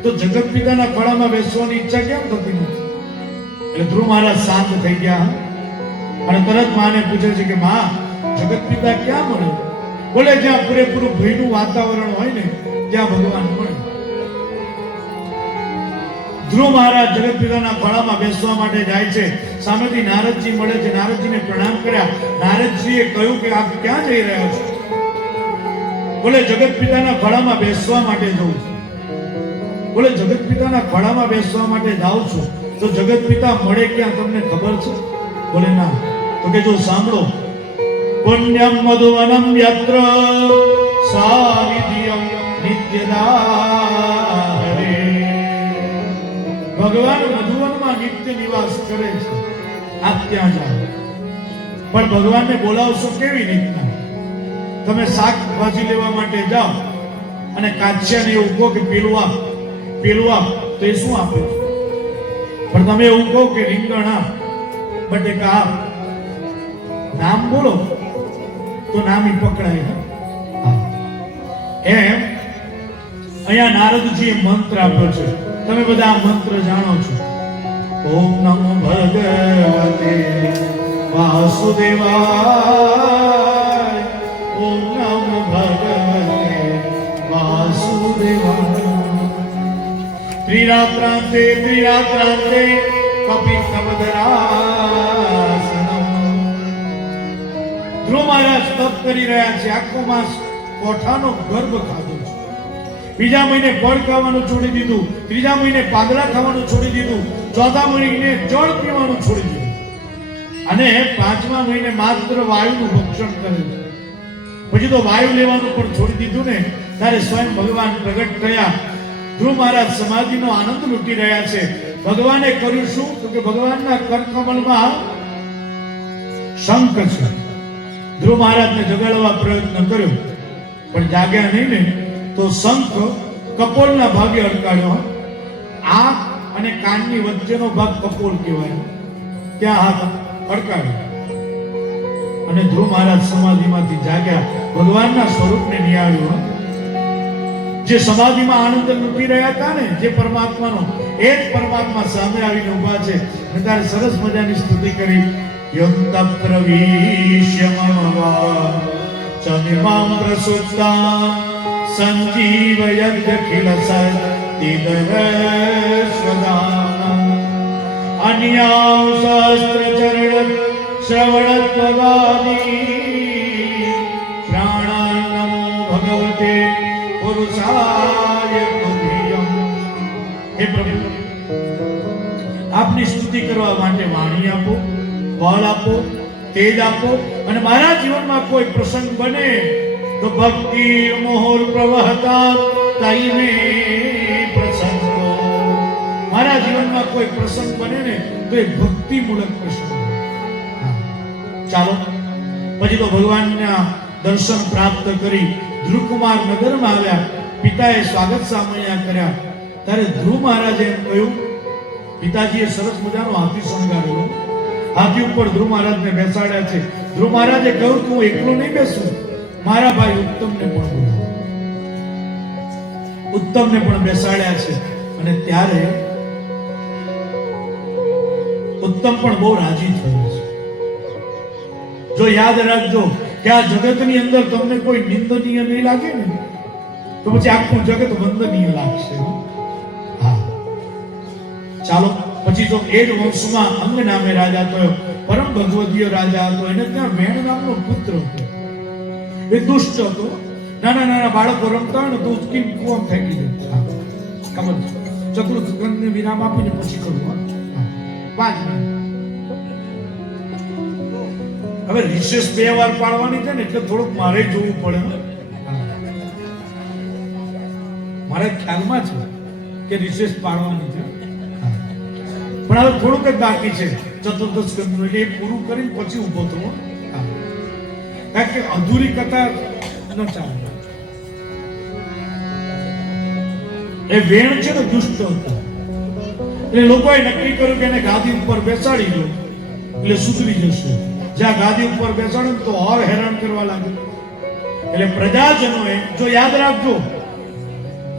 તો જગત પિતાના ખોળામાં બેસવાની ઈચ્છા કેમ થતી નથી? એટલે ધ્રુવ મહારાજ શાંત થઈ ગયા અને તરત માને પૂછે છે કે માં, જગત પિતા ક્યાં મળે? બોલે જ્યાં પૂરેપૂરું ભયનું વાતાવરણ હોય ને ત્યાં ભગવાન મળે. ધ્રુવ મહારાજ જગત પિતાના ખોળામાં બેસવા માટે જાય છે. સામેથી નારદજી મળે છે. નારદજીને પ્રણામ કર્યા. નારદજીએ કહ્યું કે આપ ક્યાં જઈ રહ્યા છો? બોલે જગત પિતાના ખોળામાં બેસવા માટે જઉં છું. બોલે જગત પિતાના ખોળામાં બેસવા માટે જાઉં છું તો જગત પિતા મળે ક્યાં તમને ખબર છે? બોલે ના. તો કે જો સાંભળો, પુણ્યમ મધુવનમ યત્ર સાનિધ્યમ નિત્યદારે. ભગવાન મધુવનમાં નિત્ય નિવાસ કરે છે, આપ ત્યાં જાઓ. પણ ભગવાનને બોલાવશો કેવી રીતના? તમે શાકભાજી લેવા માટે જાઓ અને કાચિયાને એવું કહો કે પેલું આપ તો એ શું આપે છે? પણ તમે એવું કહો કે રીંગણ આપ, બટેકા આપ, નામ બોલો તો નામ પકડાય. એમ અહીંયા નારદજીએ મંત્ર આપ્યો છે. તમે બધા આ મંત્ર જાણો છો. ઓમ નમો ભગવતે વાસુદેવાય. ઓમ નમો ભગવતે વાસુદેવાય. ત્રિરાત્રાંતે કપિતવદરાસનમ. ધ્રુવ મહારાજ તપ કરી રહ્યા છે. આખો માસ કોઠાનો ગર્ભ ખાધો છે. બીજા મહિને ફળ ખાવાનું છોડી દીધું. ત્રીજા મહિને પાંદડા ખાવાનું છોડી દીધું. ચોથા મહિને જળ પીવાનું છોડી દીધું. અને 5મા મહિને માત્ર વાયુનું ભક્ષણ કરે છે. પછી તો વાયુ લેવાનું પણ છોડી દીધું ને ત્યારે સ્વયં ભગવાન પ્રગટ થયા. ધ્રુવ મહારાજ સમાધિનો આનંદ લૂંટી રહ્યા છે. ભગવાને કર્યું શું? તો કે ભગવાનના કરકમલમાં શંખ છે. ધ્રુવ મહારાજને જગાડવા પ્રયત્ન કર્યો પણ જાગ્યા નહીં ને તો શંખ કપોલના ભાગે અડકાડ્યો. આંખ અને કાનની વચ્ચેનો ભાગ કપોલ કહેવાય, ત્યાં હાથ અડકાડ્યો અને ધ્રુવ મહારાજ સમાધિમાંથી જાગ્યા. ભગવાનના સ્વરૂપને નિહાળ્યું. જે સમાધિમાં આનંદ લૂંટી રહ્યા હતા ને, જે પરમાત્માનો, એ જ પરમાત્મા સામે આવીને ઉભા છે. અને ત્યારે સરસ મજાની સ્તુતિ કરી યુક્ત પ્રવીશ્ય મમ વાચમિમાં પ્રસુપ્તાં સંજીવયદ્યખિલ સત્તિદર્શદાનम् અન્યાં સહસ્રચરણ શ્રવણત્વગાદી પ્રાણાન નમો ભગવતે પુરુષાય તુભ્યં. હે પ્રભુ, આપની સ્તુતિ કરવા માટે વાણી આપો, બળ આપો, તેજ આપો, અને મારા જીવનમાં કોઈ પ્રસંગ બને તો ભક્તિ મોહર પ્રવહતા તૈમે પ્રસંગો. મારા જીવનમાં કોઈ પ્રસંગ બને ને તો એ ભક્તિ મૂલક પ્રસંગ. ચાલો પછી તો ભગવાનના દર્શન પ્રાપ્ત કરી ધ્રુવકુમાર નગરમાં આવ્યા. પિતાએ સ્વાગત સામૈયા કર્યા. ત્યારે ધ્રુવ મહારાજે એમ કહ્યું, પિતાજીએ સરસ મજાનો હાથી શણગારેલો, હાથી ઉપર ધ્રુવ મહારાજને બેસાડ્યા છે. ધ્રુવ મહારાજે કહ્યું કે હું એકલો નહીં બેસું, મારા ભાઈ ઉત્તમને પણ બોલાવો. ઉત્તમને પણ બેસાડ્યા છે. અને ત્યારે ઉત્તમ પણ બહુ રાજી થયો છે. જો યાદ રાખજો કે આ જગતની અંદર તમને કોઈ નિંદનીય નહીં લાગે ને તો પછી આખું જગત વંદનીય લાગશે. હા, ચાલો પછી તો એ જ વંશમાં અંગ નામે રાજા થયો, પરમ ભગવદીય રાજા હતો. એને ત્યાં વેણ નામનો પુત્ર હતો. એ દુષ્ટ હતો. નાના નાના બાળકો રમતા હોય ને તો ઉચકીને કૂવામાં ફેંકી દે. ખબર છે? ચતુર્થને વિરામ આપીને પછી કરું. 5 મિનિટ. હવે રિસેસ 2 વાર પાડવાની છે ને એટલે થોડુંક મારે જોવું પડે. મારે ખ્યાલમાં છે કે રિસેસ પાડવાની છે, પણ હવે થોડુંક જ બાકી છે ચતુર્દશ સ્કંદનું. એટલે એ પૂરું કરીને પછી ઊભો થવો, કારણ કે અધૂરી કથા ન ચાલે. એ વેણ છે ને દુષ્ટ હતો. એટલે લોકોએ નક્કી કર્યું કે એને ગાદી ઉપર બેસાડી દો એટલે સુધરી જશે. જ્યાં ગાદી ઉપર બેસાડે તો ઓર હેરાન કરવા લાગે. એટલે પ્રજાજનોએ, જો યાદ રાખજો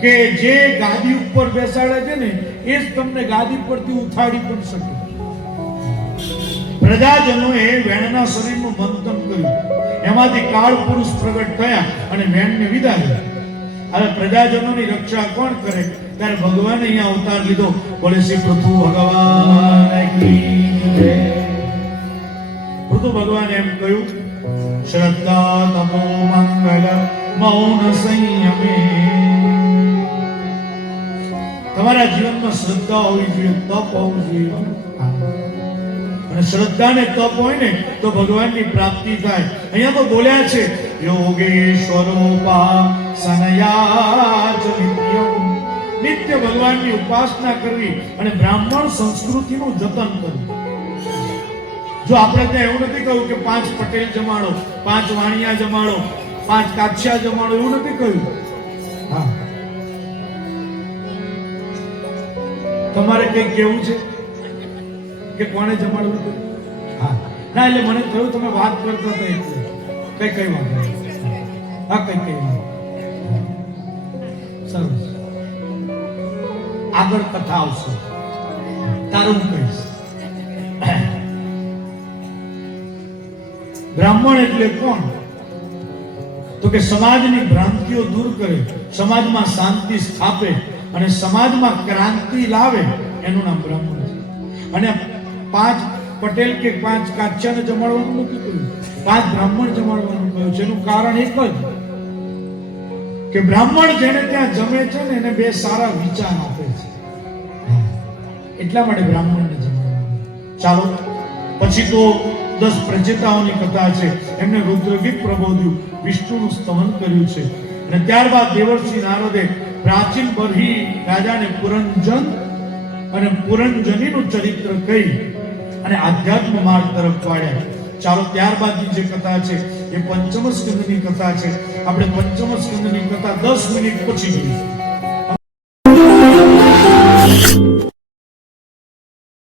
કે જે ગાદી ઉપર બેસાડે છે ને એ જ તમને ગાદી પરથી ઉઠાડી પણ શકે. પ્રજાજનોએ વેણના શરીરનું મંથન કર્યું, એમાંથી કાળ પુરુષ પ્રગટ થયા અને વેણને વિદાય. હવે પ્રજાજનોની રક્ષા કોણ કરે? ત્યારે ભગવાને અહીંયા અવતાર લીધો. બોલે શ્રી પૃથુ ભગવાન કી જય. પૃથુ ભગવાન એમ કહ્યું, શ્રદ્ધા તમો મંગલ મૌન સંયમે. તમારા જીવનમાં શ્રદ્ધા હોવી જોઈએ, તપ હોવું જોઈએ. અને શ્રદ્ધા ને તપ હોય ને તો ભગવાનની પ્રાપ્તિ થાય. અહીંયા તો બોલ્યા છે યોગેશ્વરોપાસનયાચ નિત્યમ. નિત્ય ભગવાનની ઉપાસના કરવી અને બ્રાહ્મણ સંસ્કૃતિનું જતન કરવું. જો આપણે ત્યાં એવું નથી કહ્યું કે 5 પટેલ જમાડો, 5 વાણિયા જમાડો, 5 કાછિયા જમાડો, એવું નથી કહ્યું. હા, તમારે કઈ કેવું છે કે કોને જમાડવું છે? હા ના, એટલે મને કહ્યું તમે વાત કરતા હતા એટલે કઈ વાત. હા, કઈ વાત. સરસ, આગળ કથા આવશે, તારું કહીશ. બ્રાહ્મણ એટલે કોણ? તો કે સમાજની ભ્રાંતિઓ દૂર કરે, સમાજમાં શાંતિ સ્થાપે અને સમાજમાં ક્રાંતિ લાવે, એનું નામ બ્રાહ્મણ છે. અને 5 પટેલ કે 5 કાછિયાને જમાડવાનું નથી કહ્યું, 5 બ્રાહ્મણ જમાડવાનું કહ્યું છે. એનું કારણ એક જ કે બ્રાહ્મણ જેને ત્યાં જમે છે ને એને 2 સારા વિચાર આપે છે, એટલા માટે બ્રાહ્મણને જમાડવાનું. ચાલો પછી તો 10 પ્રચેતાઓની કથા છે. એમને રુદ્રગીત પ્રબોધ્યું, વિષ્ણુનું સ્તવન કર્યું છે. અને ત્યારબાદ દેવર્ષિ નારદે પ્રાચીન બરહી રાજાને પુરંજન અને પુરંજનીનું ચરિત્ર કહી અને આધ્યાત્મ માર્ગ તરફ વાળ્યા. ચાલો ત્યારબાદની જે કથા છે એ પંચમ સ્કંદની કથા છે. આપણે પંચમ સ્કંદની કથા 10 મિનિટ પછી જોઈશું.